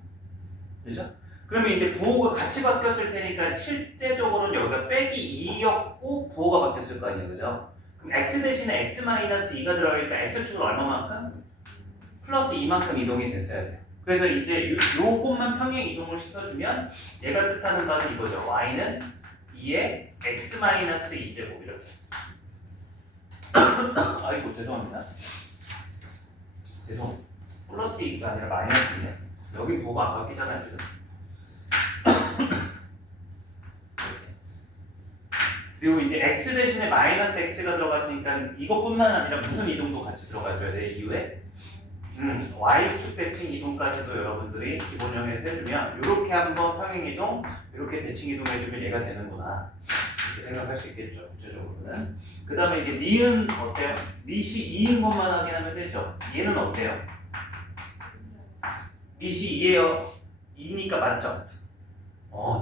그죠? 그러면 이제 부호가 같이 바뀌었을 테니까 실제적으로는 여기가 빼기 2였고 부호가 바뀌었을 거 아니에요. 그죠? 그럼 x 대신에 x-2가 들어가니까 x축을 얼마만큼? 플러스 2만큼 이동이 됐어야 돼요. 그래서 이제 요것만 평행 이동을 시켜주면 얘가 뜻하는 바는 이거죠. y는 2의 x-2제곱 이렇게. 아이고 죄송합니다. 죄송. 플러스 2가 아니라 마이너스 2네. 여기 부호가 안 바뀌잖아요. 그죠? 그리고 이제 x 대신에 마이너스 x가 들어갔으니까 이것뿐만 아니라 무슨 이동도 같이 들어가줘야 돼 이후에 y축 대칭 이동까지도 여러분들이 기본형에서 해주면 이렇게 한번 평행 이동, 이렇게 대칭 이동 해주면 얘가 되는구나 이렇게 생각할 수 있겠죠. 구체적으로는. 그 다음에 이게 니은 어때요? 밑이 2인 것만 확인하면 되죠. 얘는 어때요? 밑이 2예요. 2니까 맞죠?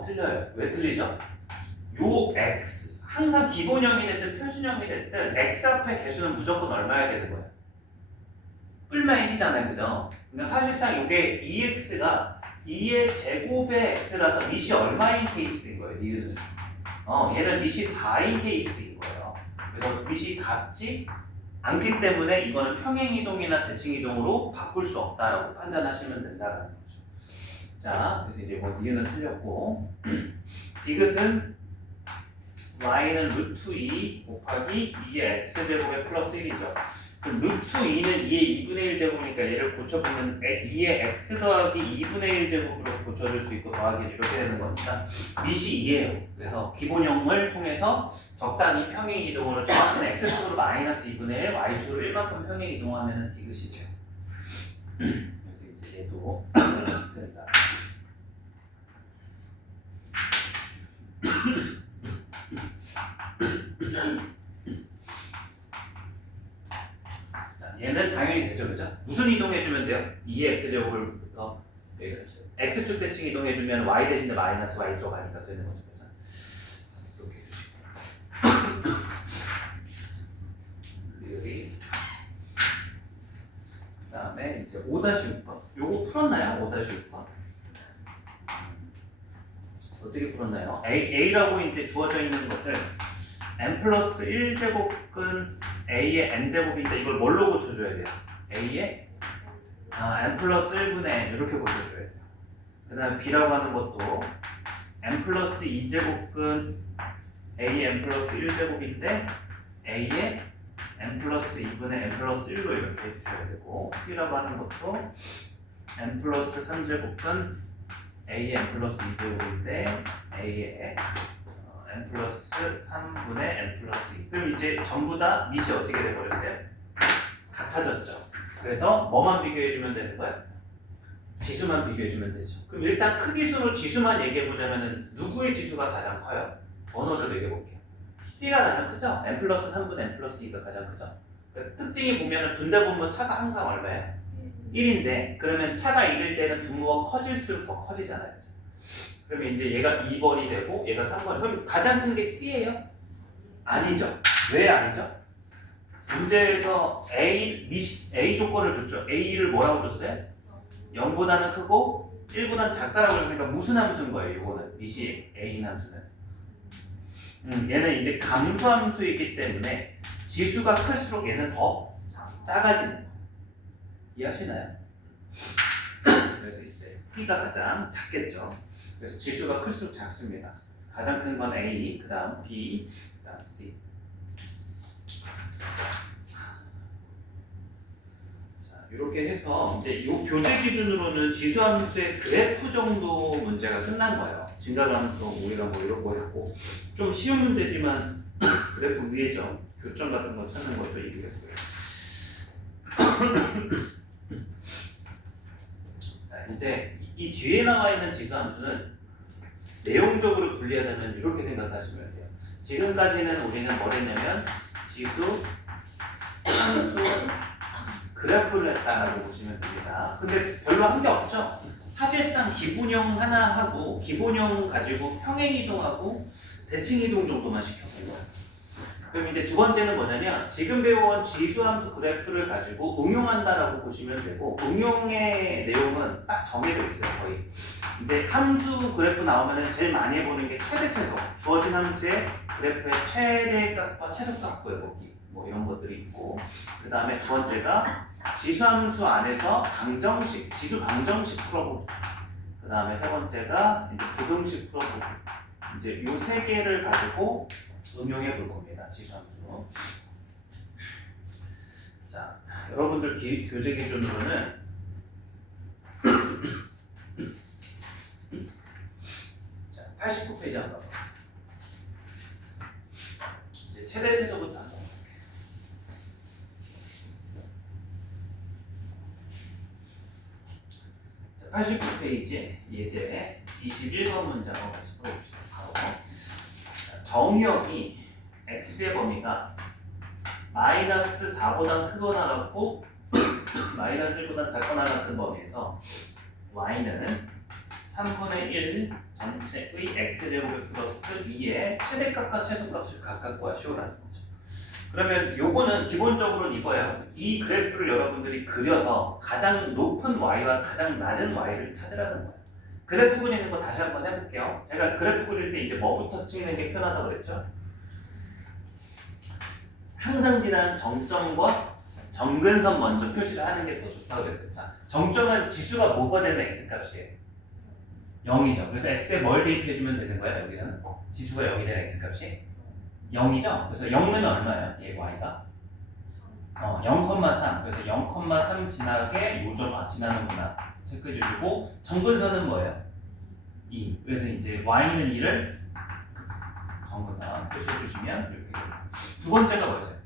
틀려요. 왜 틀리죠? 요 x 항상 기본형이 됐든 표준형이 됐든 x 앞에 개수는 무조건 얼마여야 되는 거예요? 뿔마 1이잖아요, 그죠? 그러니까 사실상 이게 2x가 2의 제곱의 x라서 밑이 얼마인 케이스인 거예요, 니은. 얘는 밑이 4인 케이스인 거예요. 그래서 밑이 같지 않기 때문에 이거는 평행이동이나 대칭이동으로 바꿀 수 없다라고 판단하시면 된다는 거죠. 자, 그래서 이제 뭐 니은은 틀렸고 디귿은 y는 루트 2 곱하기 2의 x제곱의 플러스 1이죠. 그럼 루트 2는 2의 2분의 1 제곱이니까 얘를 고쳐보면 2의 x 더하기 2분의 1 제곱으로 고쳐줄 수 있고 더하기 이렇게 되는 거니까 밑이 2예요. 그래서 기본형을 통해서 적당히 평행 이동으로 정확한 x축으로 마이너스 2분의 1, y축으로 1만큼 평행 이동하면 디귿이 돼요. 그래서 이제 얘도 된다. 얘는 당연히 되죠, 그죠? 무슨 이동해주면 돼요? 2의 x제곱을부터 x축 대칭 이동해주면 y 대신에 마이너스 y 들어가니까 되는 거죠, 그죠? 이렇게 해주시고 리을이 그 다음에 이제 5-6번 요거 풀었나요? 5-6번 어떻게 풀었나요? A라고 이제 주어져 있는 것을 n 플러스 1제곱은 a의 n제곱인데 이걸 뭘로 고쳐줘야 돼요? a의 n 플러스 1분의 n 이렇게 고쳐줘야 돼요. 그 다음 b라고 하는 것도 n 플러스 2제곱은 a의 n 플러스 1제곱인데 a의 n 플러스 2분의 n 플러스 1로 이렇게 해주셔야 되고 c라고 하는 것도 n 플러스 3제곱은 a의 n 플러스 2제곱인데 a의 n 플러스 3분의 n 플러스 2. 그럼 이제 전부 다 밑이 어떻게 돼버렸어요? 같아졌죠. 그래서 뭐만 비교해주면 되는 거야? 지수만 비교해주면 되죠. 그럼 일단 크기수로 지수만 얘기해보자면 누구의 지수가 가장 커요? 번호를 얘기해볼게요. C가 가장 크죠? n 플러스 3분의 n 플러스 2가 가장 크죠? 그러니까 특징이 보면 분자 분모 차가 항상 얼마예요? 1인데 그러면 차가 1일 때는 분모가 커질수록 더 커지잖아요. 그러면 이제 얘가 2번이 되고 얘가 3번. 그럼 가장 큰 게 C예요? 아니죠. 왜 아니죠? 문제에서 A 조건을 줬죠. A를 뭐라고 줬어요? 0보다는 크고 1보다는 작다라고 했으니까 무슨 함수인 거예요? 이거는 밑이 A 함수는. 얘는 이제 감소함수이기 때문에 지수가 클수록 얘는 더 작아지는 거예요. 이해하시나요? 그래서 이제 C가 가장 작겠죠. 그래서 지수가 클수록 작습니다. 가장 큰 건 A, 그 다음 B, 그 다음 C. 자, 이렇게 해서 이제 이 교재 기준으로는 지수함수의 그래프 정도 문제가 끝난 거예요. 증가함수 우리가 뭐 이런 거 했고 좀 쉬운 문제지만 그래프 위에죠. 교점 같은 거 찾는 것도 얘기했어요. 자, 이제 이 뒤에 나와 있는 지수함수는 내용적으로 분리하자면 이렇게 생각하시면 돼요. 지금까지는 우리는 뭘 했냐면 지수, 함수, 그래프를 했다라고 보시면 됩니다. 근데 별로 한 게 없죠? 사실상 기본형 하나 하고 기본형 가지고 평행이동하고 대칭이동 정도만 시켰던 거예요. 그럼 이제 두 번째는 뭐냐면 지금 배워온 지수함수 그래프를 가지고 응용한다라고 보시면 되고 응용의 내용은 딱 정해져 있어요. 거의 이제 함수 그래프 나오면 제일 많이 해보는 게 최대 최소 주어진 함수의 그래프의 최대값과 최소값 구해보기 뭐 이런 것들이 있고 그 다음에 두 번째가 지수함수 안에서 방정식 지수 방정식 풀어보기 그 다음에 세 번째가 이제 부등식 풀어보기 이제 요 세 개를 가지고 응용해 볼 겁니다. 지수함수. 자, 여러분들 교재 기준으로는 자, 89페이지 한번 봐요. 이제 최대 최소부터 한번 볼게요. 자, 89페이지 예제 21번 문제 한번 같이 풀어봅시다. 바로. 정역이 x의 범위가 마이너스 4보다 크거나 같고 마이너스 1보다 작거나 같은 범위에서 y는 3분의 1 전체의 x제곱을 플러스 2의 최대값과 최소값을 각각 구하시오라는 거죠. 그러면 요거는 기본적으로는 이거예요. 이 그래프를 여러분들이 그려서 가장 높은 y와 가장 낮은 y를 찾으라는 거예요. 그래프 그리는 거 다시 한번 해볼게요. 제가 그래프 그릴 때 이제 뭐부터 찍는 게 편하다고 그랬죠? 항상 지나는 정점과 정근선 먼저 표시를 하는 게 더 좋다고 그랬어요. 자, 정점은 지수가 뭐가 되는 x값이에요? 0이죠. 그래서 x에 뭘 대입해주면 되는 거야? 여기는 지수가 0이 되는 x값이 0이죠. 그래서 0는 얼마예요? 얘 y가 0,3. 그래서 0,3 지나게 요점 지나는구나 체크해주시고, 정근선은 뭐예요? 2. 그래서 이제 y는 2를 정근선 표시해주시면 이렇게 됩니다. 두 번째가 뭐였어요?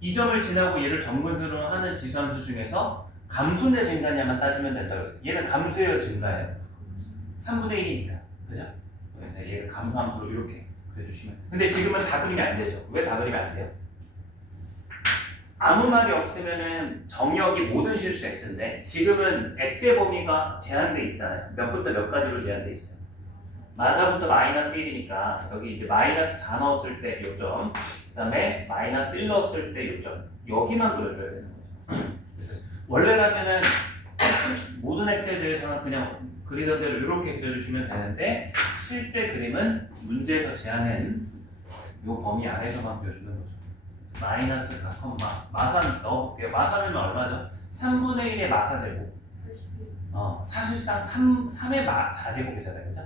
이 점을 지나고 얘를 정근선으로 하는 지수함수 중에서 감소냐 증가냐만 따지면 된다고 했어요. 얘는 감소예요, 증가예요? 3분의 1이니까. 그죠? 그래서 얘를 감소함수로 이렇게 그려주시면 돼요. 근데 지금은 다 그리면 안 되죠. 왜 다 그리면 안 돼요? 아무 말이 없으면은 정의역이 모든 실수 x인데, 지금은 x의 범위가 제한돼 있잖아요. 몇부터 몇 가지로 제한돼 있어요? 마사부터 마이너스 1이니까 여기 이제 마이너스 4 넣었을 때 요점, 그 다음에 마이너스 1 넣었을 때 요점, 여기만 그려줘야 되는 거죠. 그래서 원래라면은 모든 x에 대해서는 그냥 그리던 대로 이렇게 그려주시면 되는데, 실제 그림은 문제에서 제한한 요 범위 안에서만 그려주는 거죠. 마이너스 4, 마산 넣어볼게요. 마산은 얼마죠? 3분의 1의 마사제곱. 사실상 3의 4제곱이잖아요. 그죠?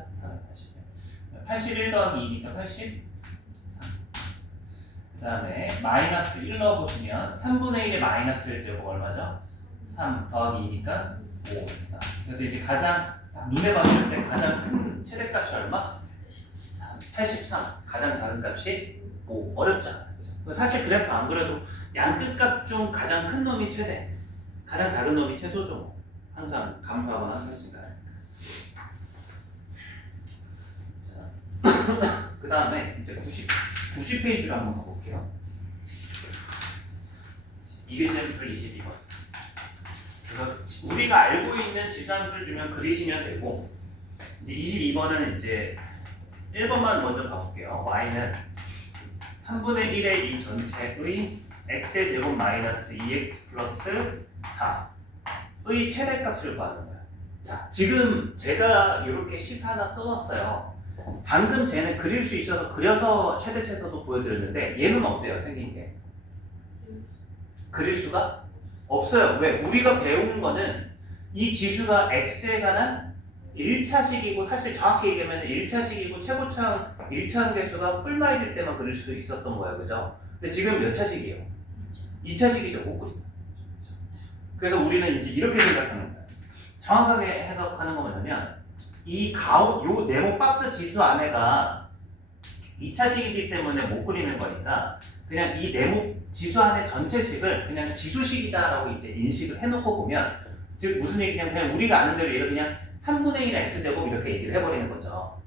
81 더하기 2니까 83. 그 다음에 마이너스 1 넣어보시면 3분의 1의 마이너스 1제곱 얼마죠? 3 더하기 2니까 5. 그래서 이제 가장 눈에 봤을 때 가장 큰 최대값이 얼마? 83. 가장 작은 값이 5. 어렵잖아요. 그죠? 사실 그래프 안 그래도 양 끝값 중 가장 큰 놈이 최대, 가장 작은 놈이 최소죠. 항상 감소하거나 항상 증가해요. 그 다음에 이제 90페이지로 한번 가볼게요. 200샘플 22번. 그래서 우리가 알고 있는 지수함수를 주면 그리시면 되고, 이제 22번은 이제 1번만 먼저 봐볼게요. y는 3분의 1의 이 전체의 x의 제곱 마이너스 2x 플러스 4의 최대값을 구하는 거예요. 자, 지금 제가 이렇게 식 하나 써놨어요. 방금 쟤는 그릴 수 있어서 그려서 최대 최소도 보여드렸는데, 얘는 어때요? 생긴 게 그릴 수가 없어요. 왜? 우리가 배운 거는 이 지수가 x에 관한 1차식이고, 사실 정확히 얘기하면 1차식이고 최고차항 1차항 개수가 뿔마일일 때만 그릴 수도 있었던 거예요. 그죠? 근데 지금 몇 차식이에요? 2차식이죠. 못 그린다. 그래서 우리는 이제 이렇게 생각하는 거예요. 정확하게 해석하는 거 뭐냐면, 요 네모 박스 지수 안에가 2차식이기 때문에 못 그리는 거니까, 그냥 이 네모 지수 안에 전체식을 그냥 지수식이다라고 이제 인식을 해놓고 보면, 즉 무슨 얘기냐면 그냥 우리가 아는 대로 얘를 그냥 3분의 1 x제곱 이렇게 얘기를 해버리는 거죠.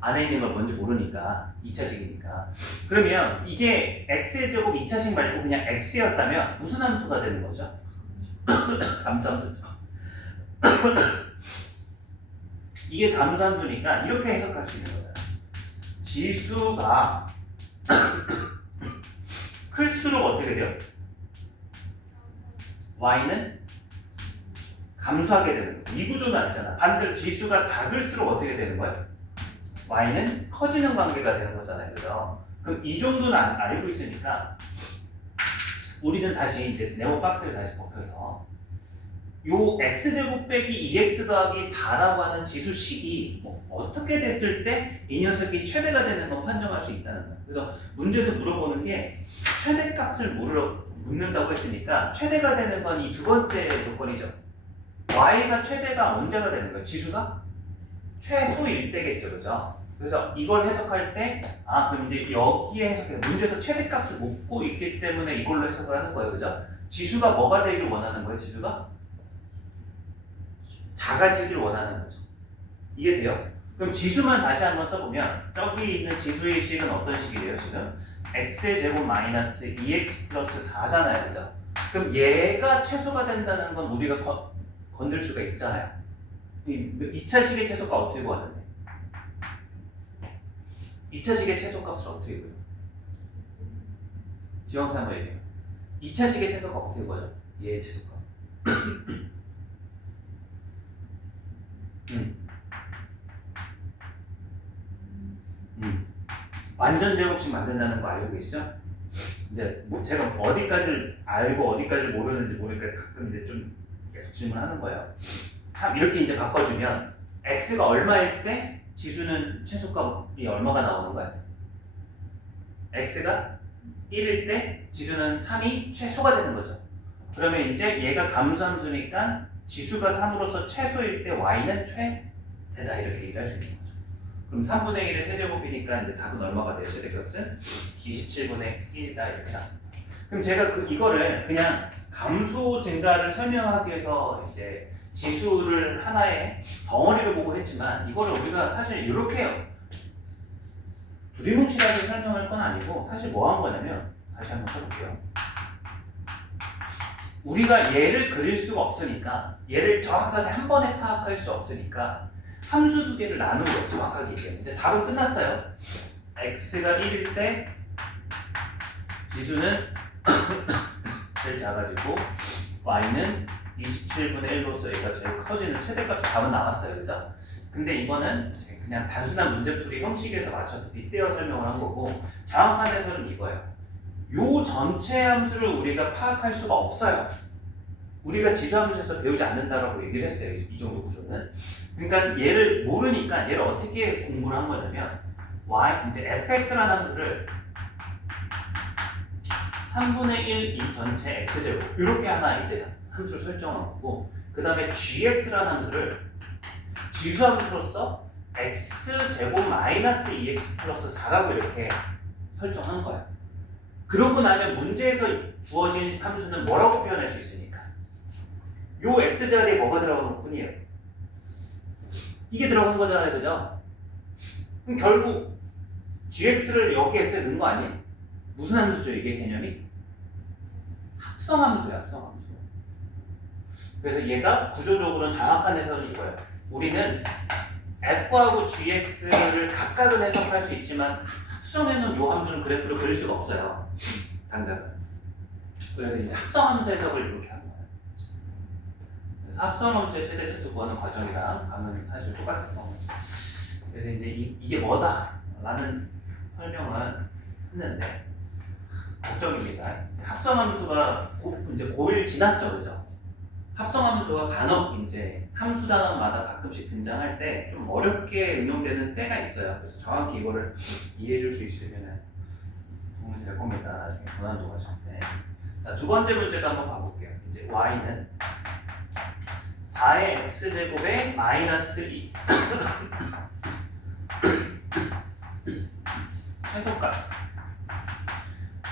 안에 있는 걸 뭔지 모르니까, 2차식이니까. 그러면 이게 x의 제곱 2차식 말고 그냥 x였다면 무슨 함수가 되는 거죠? 감수함수죠. 이게 감수함수니까 이렇게 해석할 수 있는 거잖아요. 지수가 클수록 어떻게 돼요? y는 감소하게 되는 거예요. 이 구조는 아니잖아. 반대로 지수가 작을수록 어떻게 되는 거예요? y는 커지는 관계가 되는 거잖아요. 그죠? 그럼 이 정도는 알고 있으니까 우리는 다시 이제 네모 박스를 다시 벗겨서 요 x제곱 빼기 2x 더하기 4라고 하는 지수식이 어떻게 됐을 때 이 녀석이 최대가 되는 건 판정할 수 있다는 거예요. 그래서 문제에서 물어보는 게 최대값을 묻는다고 했으니까 최대가 되는 건 이 두 번째 조건이죠. y가 최대가 언제가 되는 거예요? 지수가 최소일 때겠죠. 그죠? 그래서 이걸 해석할 때, 그럼 이제 여기에 해석해. 문제에서 최대값을 묻고 있기 때문에 이걸로 해석을 하는 거예요. 그죠? 지수가 뭐가 되길 원하는 거예요? 지수가 작아지길 원하는 거죠. 이해돼요? 그럼 지수만 다시 한번 써보면, 저기 있는 지수의 식은 어떤 식이에요? 지금 x의 제곱 마이너스 2x 플러스 4잖아요. 그죠? 그럼 얘가 최소가 된다는 건 우리가 건들 수가 있잖아요. 이 2차 식의 최소값 어떻게 구하는데? 2차 식의 최소값을 어떻게 구해요? 지원사 한번 얘기해요. 2차 식의 최소값 어떻게 구하죠? 얘의 최소값. 완전 제곱식 만든다는 거 알고 계시죠? 이제 뭐 제가 어디까지를 알고 어디까지 모르는지 모르니까 가끔 이제 좀 계속 질문하는 거예요. 참 이렇게 이제 바꿔주면 x가 얼마일 때 지수는 최소값이 얼마가 나오는 거야? x가 1일 때 지수는 3이 최소가 되는 거죠. 그러면 이제 얘가 감수함수니까 지수가 3으로서 최소일 때 y는 최대다 이렇게 얘기할 수 있는 거죠. 그럼 3분의 1의 세제곱이니까 이제 답은 얼마가 돼요? 최대값은 27분의 1이다 이렇게 나옵니다. 그럼 제가 이거를 그냥 감소 증가를 설명하기 위해서 이제 지수를 하나의 덩어리를 보고 했지만 이거를 우리가 사실 이렇게 두리뭉실하게 설명할 건 아니고 사실 뭐 한 거냐면 다시 한번 써볼게요. 우리가 얘를 그릴 수가 없으니까 얘를 정확하게 한 번에 파악할 수 없으니까 함수 두 개를 나누는 거 정확하게 얘기해요. 이제 답은 끝났어요. x가 1일 때 지수는 제일 작아지고 y는 27분의 1로서 얘가 제일 커지는 최대값이 답은 나왔어요. 그죠? 근데 이거는 그냥 단순한 문제풀이 형식에서 맞춰서 빗대어 설명을 한 거고 정확한 해설은 이거예요. 요 전체 함수를 우리가 파악할 수가 없어요. 우리가 지수함수에서 배우지 않는다라고 얘기를 했어요. 이 정도 구조는. 그러니까 얘를 모르니까 얘를 어떻게 공부를 한 거냐면 y 이제 fx라는 함수를 3분의 1 이 전체 x제곱 이렇게 하나 이제 함수를 설정하고 그 다음에 gx라는 함수를 지수함수로서 x제곱 마이너스 2x 플러스 4라고 이렇게 설정한 거야. 그러고 나면 문제에서 주어진 함수는 뭐라고 표현할 수 있으니까 요 x 자리에 뭐가 들어가는 것 뿐이에요. 이게 들어간 거잖아요. 그죠? 그럼 결국 gx를 여기 x에 넣은 거 아니에요? 무슨 함수죠? 이게 개념이? 합성함수야. 합성함수. 그래서 얘가 구조적으로는 정확한 해설은 이거예요. 우리는 f하고 gx를 각각은 해석할 수 있지만 합성해놓은 요 함수는 그래프를 그릴 수가 없어요. 당장은. 그래서 이제 합성함수 해석을 이렇게 하는 거예요. 그래서 합성함수의 최대 최소 구하는 과정이랑 방금 사실 똑같은 거죠. 그래서 이제 이게 뭐다? 라는 설명은 했는데 걱정입니다. 합성함수가 이제 고1 지났죠, 그죠? 합성함수가 간혹 이제 함수 단원마다 가끔씩 등장할 때 좀 어렵게 응용되는 때가 있어요. 그래서 정확히 이거를 이해해 줄 수 있으면 도움이 될 겁니다. 나중에 고난도 하실 때. 자, 두 번째 문제도 한번 봐볼게요. 이제 y는 4의 x제곱에 마이너스 2 최소값.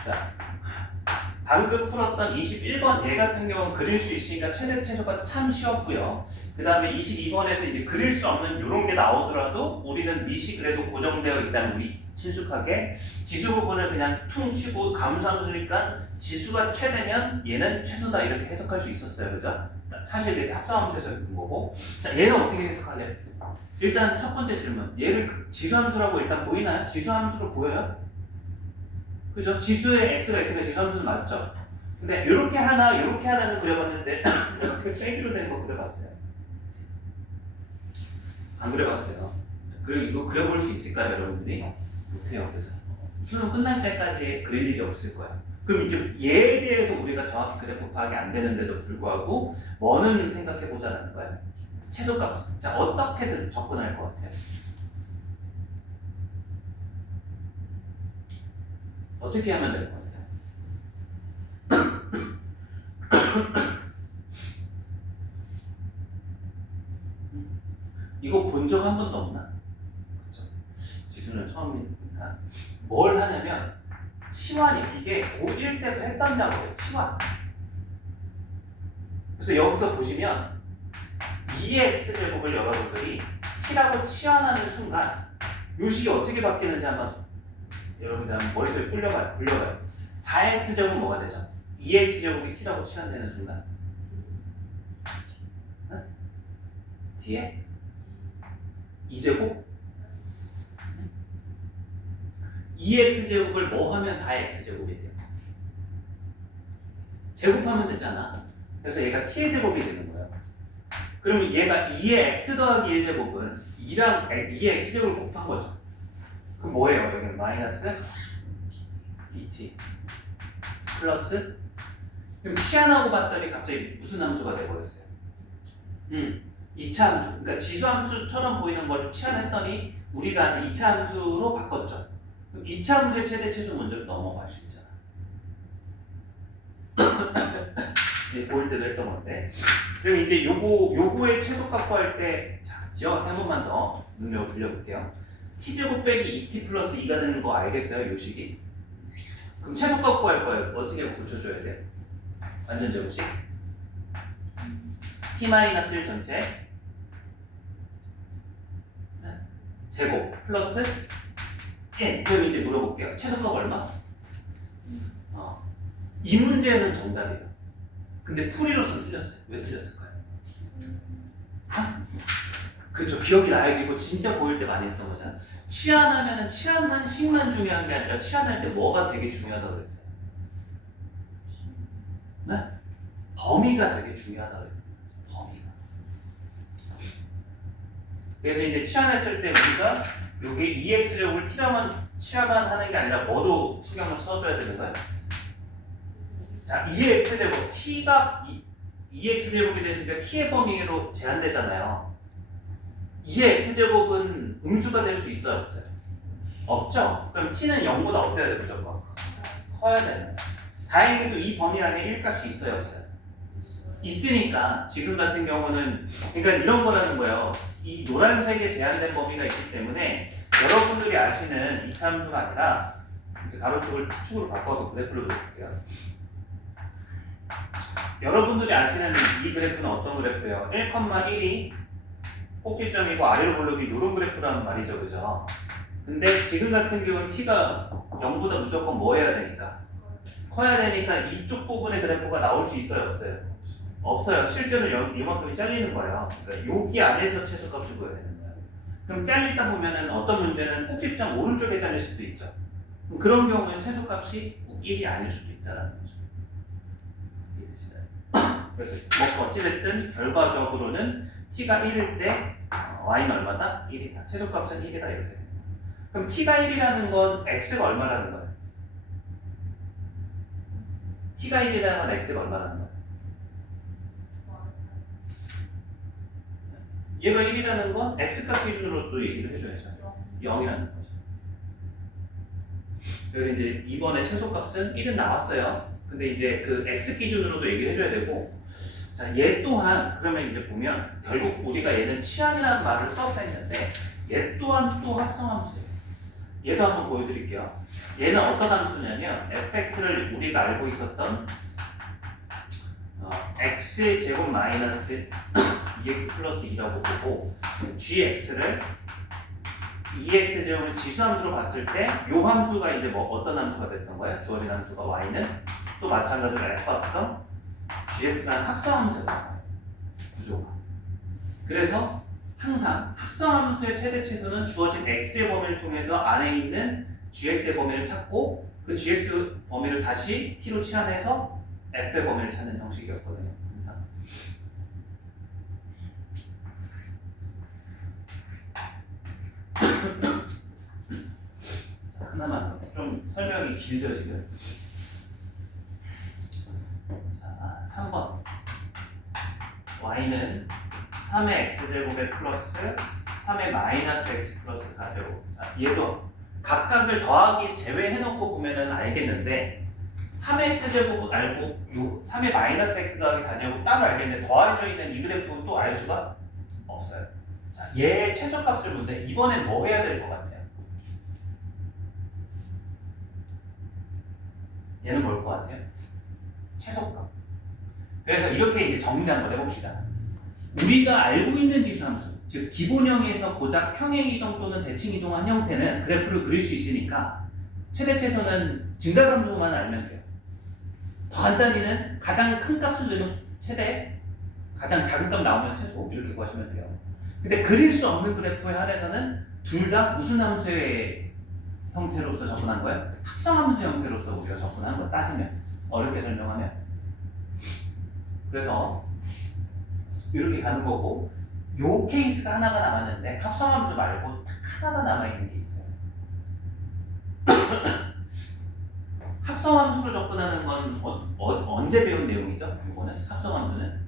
자, 방금 풀었던 21번 얘 같은 경우는 그릴 수 있으니까 최대 최소가 참 쉬웠고요. 그 다음에 22번에서 이제 그릴 수 없는 이런 게 나오더라도 우리는 밑이 그래도 고정되어 있다는 우리 친숙하게 지수 부분을 그냥 퉁 치고 감수함수니까 지수가 최대면 얘는 최소다 이렇게 해석할 수 있었어요. 그죠? 사실 이게 합성함수에서 그런 거고. 자, 얘는 어떻게 해석할래요? 일단 첫 번째 질문. 얘를 지수함수라고 일단 보이나요? 지수함수로 보여요? 그죠? 지수의 x가 있으니까 지수함수는 맞죠? 근데 이렇게 하나는 그려봤는데 이렇게 세기로 된 거 그려봤어요? 안 그려봤어요. 그리고 이거 그려볼 수 있을까요, 여러분들이? 못해요. 그래서 수능 끝날 때까지 그릴 일이 없을 거야. 그럼 이제 얘에 대해서 우리가 정확히 그래프 파악이 안 되는데도 불구하고 뭐는 생각해보자는 거야? 최소값. 자, 어떻게든 접근할 것 같아요? 어떻게 하면 될 것 같아요? 이거 본 적 한 번도 없나? 그쵸? 지수는 처음이니까 뭘 하냐면 치환이 이게 고1 때도 했던 작업이에요. 치환. 그래서 여기서 보시면 2의 x제곱을 여러분들이 7하고 치환하는 순간 요 식이 어떻게 바뀌는지 한번 여러분들 한번 머릿속에 굴려봐요. 4x제곱은 뭐가 되죠? 2x제곱이 t라고 치환되는 순간 뒤에 2제곱 2x제곱을 뭐 하면 4x제곱이 돼요? 제곱하면 되잖아. 그래서 얘가 t의 제곱이 되는 거예요. 그러면 얘가 2의 x 더하기 1제곱은 2랑 2의 x제곱을 곱한 거죠. 그럼 뭐예요? 여기는 마이너스 2t 플러스, 그럼 치환하고 봤더니 갑자기 무슨 함수가 돼버렸어요? 2차 함수. 그러니까 지수 함수처럼 보이는 걸 치환했더니 우리가 아는 2차 함수로 바꿨죠. 그럼 2차 함수의 최대 최소 먼저 넘어갈 수 있잖아. 이제 보일 때도 했던 건데. 그럼 이제 요거의 최소값 구할 때, 자, 지어서 한 번만 더 능력을 빌려볼게요. t제곱 빼기 2t 플러스 2가 되는 거 알겠어요? 요식이? 그럼 최소값 구할 거예요. 어떻게 고쳐줘야 돼? 완전 제곱식. t-1 전체 제곱 플러스 1. 그럼 이제 물어볼게요. 최소값 얼마? 이 문제는 정답이에요. 근데 풀이로서는 틀렸어요. 왜 틀렸을까요? 그쵸, 기억이 나야지. 이거 진짜 보일 때 많이 했던 거잖아. 치환하면은 치환한 식만 중요한 게 아니라 치환할 때 뭐가 되게 중요하다고 그랬어요? 네? 범위가 되게 중요하다고 그랬어요. 범위가. 그래서 이제 치환했을 때 우리가 여기 2x제곱을 t라만 치환만 하는 게 아니라 뭐도 신경을 써줘야 되는 거예요? 자, 2의 x제곱, t가 2x제곱이 되니까 t의 범위로 제한되잖아요. 2의 x제곱은 음수가 될 수 있어요, 없어요? 없죠? 그럼 t는 0보다 어때야 돼, 무조건? 커야 되는 거예요. 다행히도 이 범위 안에 1값이 있어요, 없어요? 있으니까 지금 같은 경우는, 그러니까 이런 거라는 거예요. 이 노란색에 제한된 범위가 있기 때문에 여러분들이 아시는 2차 함수가 아니라 이제 가로축을 t축으로 바꿔서 그래프를 그려볼게요. 여러분들이 아시는 이 그래프는 어떤 그래프예요? 1,1이 꼭지점이고 아래로 볼록이 이런 그래프라는 말이죠, 그죠? 근데 지금 같은 경우는 t가 0보다 무조건 뭐 해야 되니까? 커야 되니까 이쪽 부분의 그래프가 나올 수 있어요, 없어요? 없어요. 실제로 이만큼이 잘리는 거예요. 그러니까 여기 안에서 최소값을 구해야 되는 거예요. 그럼 잘리다 보면은 어떤 문제는 꼭지점 오른쪽에 잘릴 수도 있죠. 그런 경우는 최소값이 꼭 1이 아닐 수도 있다는 거죠. 그래서 뭐 어찌됐든 결과적으로는 t가 1일 때 y는 얼마다? 1이다. 최소값은 1이다 이렇게 됩니다. 그럼 t가 1이라는 건 x가 얼마라는 거예요? t가 1이라는 건 x가 얼마라는 거예요? 얘가 1이라는 건 x값 기준으로 또 얘기를 해줘야죠. 0이라는 거죠. 그래서 이제 이번에 최소값은 1은 나왔어요. 근데 이제 그 x 기준으로도 얘기를 해줘야 되고, 자, 얘 또한 그러면 이제 보면 결국 우리가 얘는 치환이라는 말을 써서 했는데 얘 또한 또 합성함수예요. 얘도 한번 보여드릴게요. 얘는 어떤 함수냐면 fx를 우리가 알고 있었던 x의 제곱 마이너스 2x 플러스 2라고 보고 gx를 2x 제곱을 지수함수로 봤을 때 이 함수가 이제 뭐 어떤 함수가 됐던 거예요? 주어진 함수가 y는 또 마찬가지로 f 합성 gx라는 합성함수가 구조가. 그래서 항상 합성함수의 최대 치수는 주어진 x의 범위를 통해서 안에 있는 gx의 범위를 찾고 그 gx 범위를 다시 t로 치환해서 f의 범위를 찾는 형식이었거든요. 항상. 하나만 더. 좀 설명이 길죠 지금. 자, 3번. y는 3의 x제곱에 플러스 3의 마이너스 x 플러스 4제곱. 자, 얘도 각각을 더하기 제외해놓고 보면은 알겠는데 3의 x제곱 알고 요 3의 마이너스 x 더하기 4제곱 따로 알겠는데 더해져 있는 이 그래프는 또 알 수가 없어요. 자, 얘의 최소값을 보는데 이번엔 뭐 해야 될 것 같아요? 얘는 뭘 것 같아요? 최소값. 그래서 이렇게 이제 정리 한번 해봅시다. 우리가 알고 있는 지수함수, 즉 기본형에서 고작 평행이동 또는 대칭이동한 형태는 그래프를 그릴 수 있으니까 최대 최소는 증가함수만 알면 돼요. 더 간단히는 가장 큰 값을 넣으면 최대, 가장 작은 값 나오면 최소 이렇게 구하시면 돼요. 근데 그릴 수 없는 그래프에 한해서는 둘 다 무슨 함수의 형태로서 접근한 거야? 합성함수 형태로서 우리가 접근한 거야. 따지면 어렵게 설명하면. 그래서 이렇게 가는 거고, 요 케이스가 하나가 남았는데 합성함수 말고 딱 하나가 남아있는 게 있어요. 합성함수로 접근하는 건 언제 배운 내용이죠? 이거는 합성함수는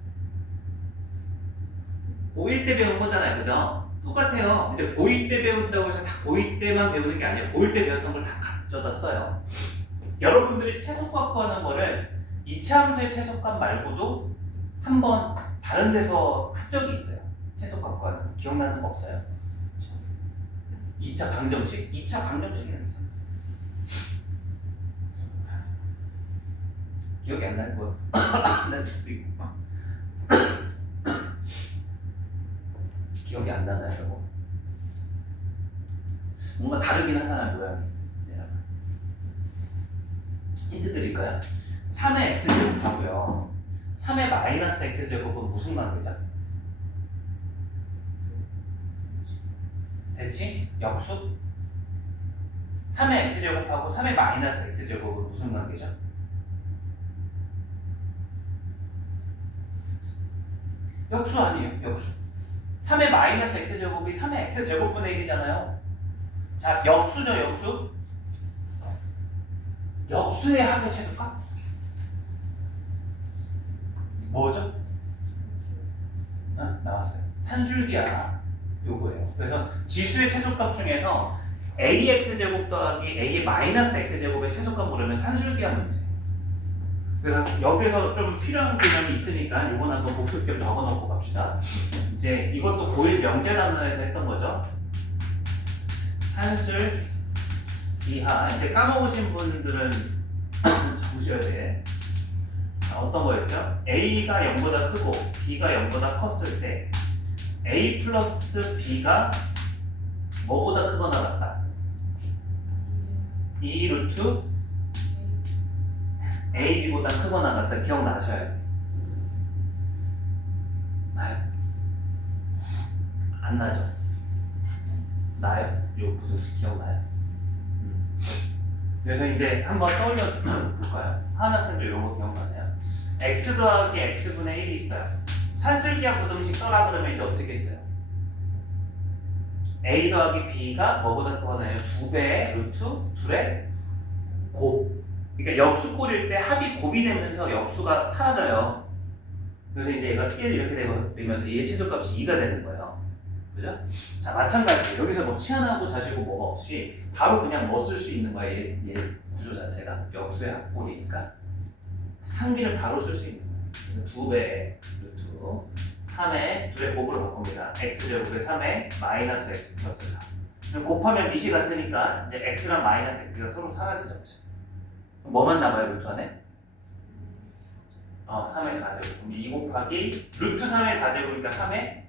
고1 때 배운 거잖아요, 그죠? 똑같아요. 이제 고2 때 배운다고 해서 다 고2 때만 배우는 게 아니에요. 고1 때 배웠던 걸 다 가져다 써요. 여러분들이 최소값 구하는 거를 2차 함수의 최소값 말고도 한번 다른 데서 한 적이 있어요. 최소값 구하는 거. 기억나는 거 없어요? 2차 방정식? 2차 방정식이라는 거죠. 기억이 안 날 거예요. 난 기억이 안 나나요, 저거? 뭔가 다르긴 하잖아요, 모양이. 힌트 드릴까요? 3의 x제곱하고요 3의 마이너스 x제곱은 무슨 관계죠? 대칭? 역수? 3의 x제곱하고 3의 마이너스 x제곱은 무슨 관계죠? 역수 아니에요, 역수. 3의 마이너스 x제곱이 3의 x제곱분의 1이잖아요. 자, 역수죠, 역수? 역수의 합의 최소값? 뭐죠? 나왔어요. 산술기야. 요거예요. 그래서 지수의 최소값 중에서 ax 제곱 더하기 a 마이너스 x제곱의 최소값 모르면 산술기야 문제. 그래서 여기서 좀 필요한 개념이 있으니까 요건 한번 복습 겸 적어놓고 갑시다. 이제 이것도 고1 명제단원에서 했던 거죠. 산술 이하. 이제 까먹으신 분들은 적으셔야 돼. 어떤 거였죠? a가 0보다 크고 b가 0보다 컸을 때 a 플러스 b가 뭐보다 크거나 같다? 2 루트 ab보다 크거나 같다. 기억나셔야 돼. 나요? 안 나죠? 나요? 요 부등식 기억나요? 그래서 이제 한번 떠올려 볼까요? 하은 학생도 이런 거 기억나세요? x 더하기 x분의 1이 있어요. 산술기하 부등식 써라 그러면 이제 어떻게 써요? a 더하기 b가 뭐보다 크거나 해요? 2배의 루트 2의 곱. 그러니까 역수꼴일 때 합이 곱이 되면서 역수가 사라져요. 그래서 이제 얘가 1 이렇게 되면서 얘의 최소값이 2가 되는 거예요. 그죠? 자, 마찬가지. 여기서 뭐 치환하고 자시고 뭐가 없이 바로 그냥 뭐 쓸 수 있는 거야. 얘 구조 자체가 역수의 합골이니까 상기를 바로 쓸 수 있는 거야. 그래서 2배 루트 3의 2의 곱으로 바꿉니다. x제곱에 3의 마이너스 x 플러스 4. 곱하면 밑이 같으니까 이제 x랑 마이너스 x가 서로 사라지죠. 뭐만 남아요, 루트 안에? 3의 4제곱. 그럼 2 곱하기 루트 3의 4제곱이니까 3의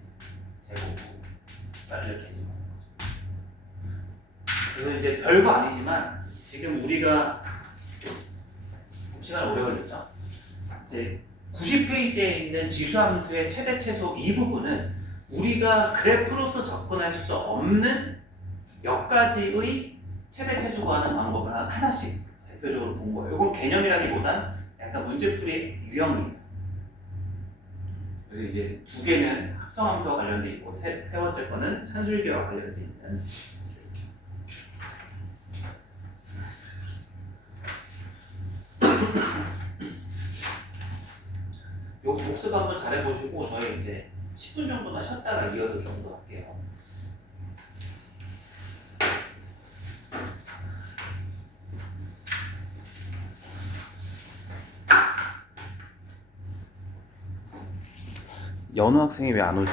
제곱. 이렇게 해주는 거죠. 그래서 이제 별거 아니지만 지금 우리가 시간 오래 걸렸죠? 이제 90페이지에 있는 지수함수의 최대 최소 이 부분은 우리가 그래프로서 접근할 수 없는 몇 가지의 최대 최소 구하는 방법을 하나씩 대표적으로 본 거예요. 이건 개념이라기보단 약간 문제풀이의 유형이에요. 그래서 이제 두 개는 합성함수와 관련돼 있고 세 번째 거는 산술기와 관련돼 있는. 요 복습 한번 잘해보시고 저희 이제 10분 정도만 쉬었다가 이어서 좀 더 할게요. 연우 학생이 왜 안 오죠?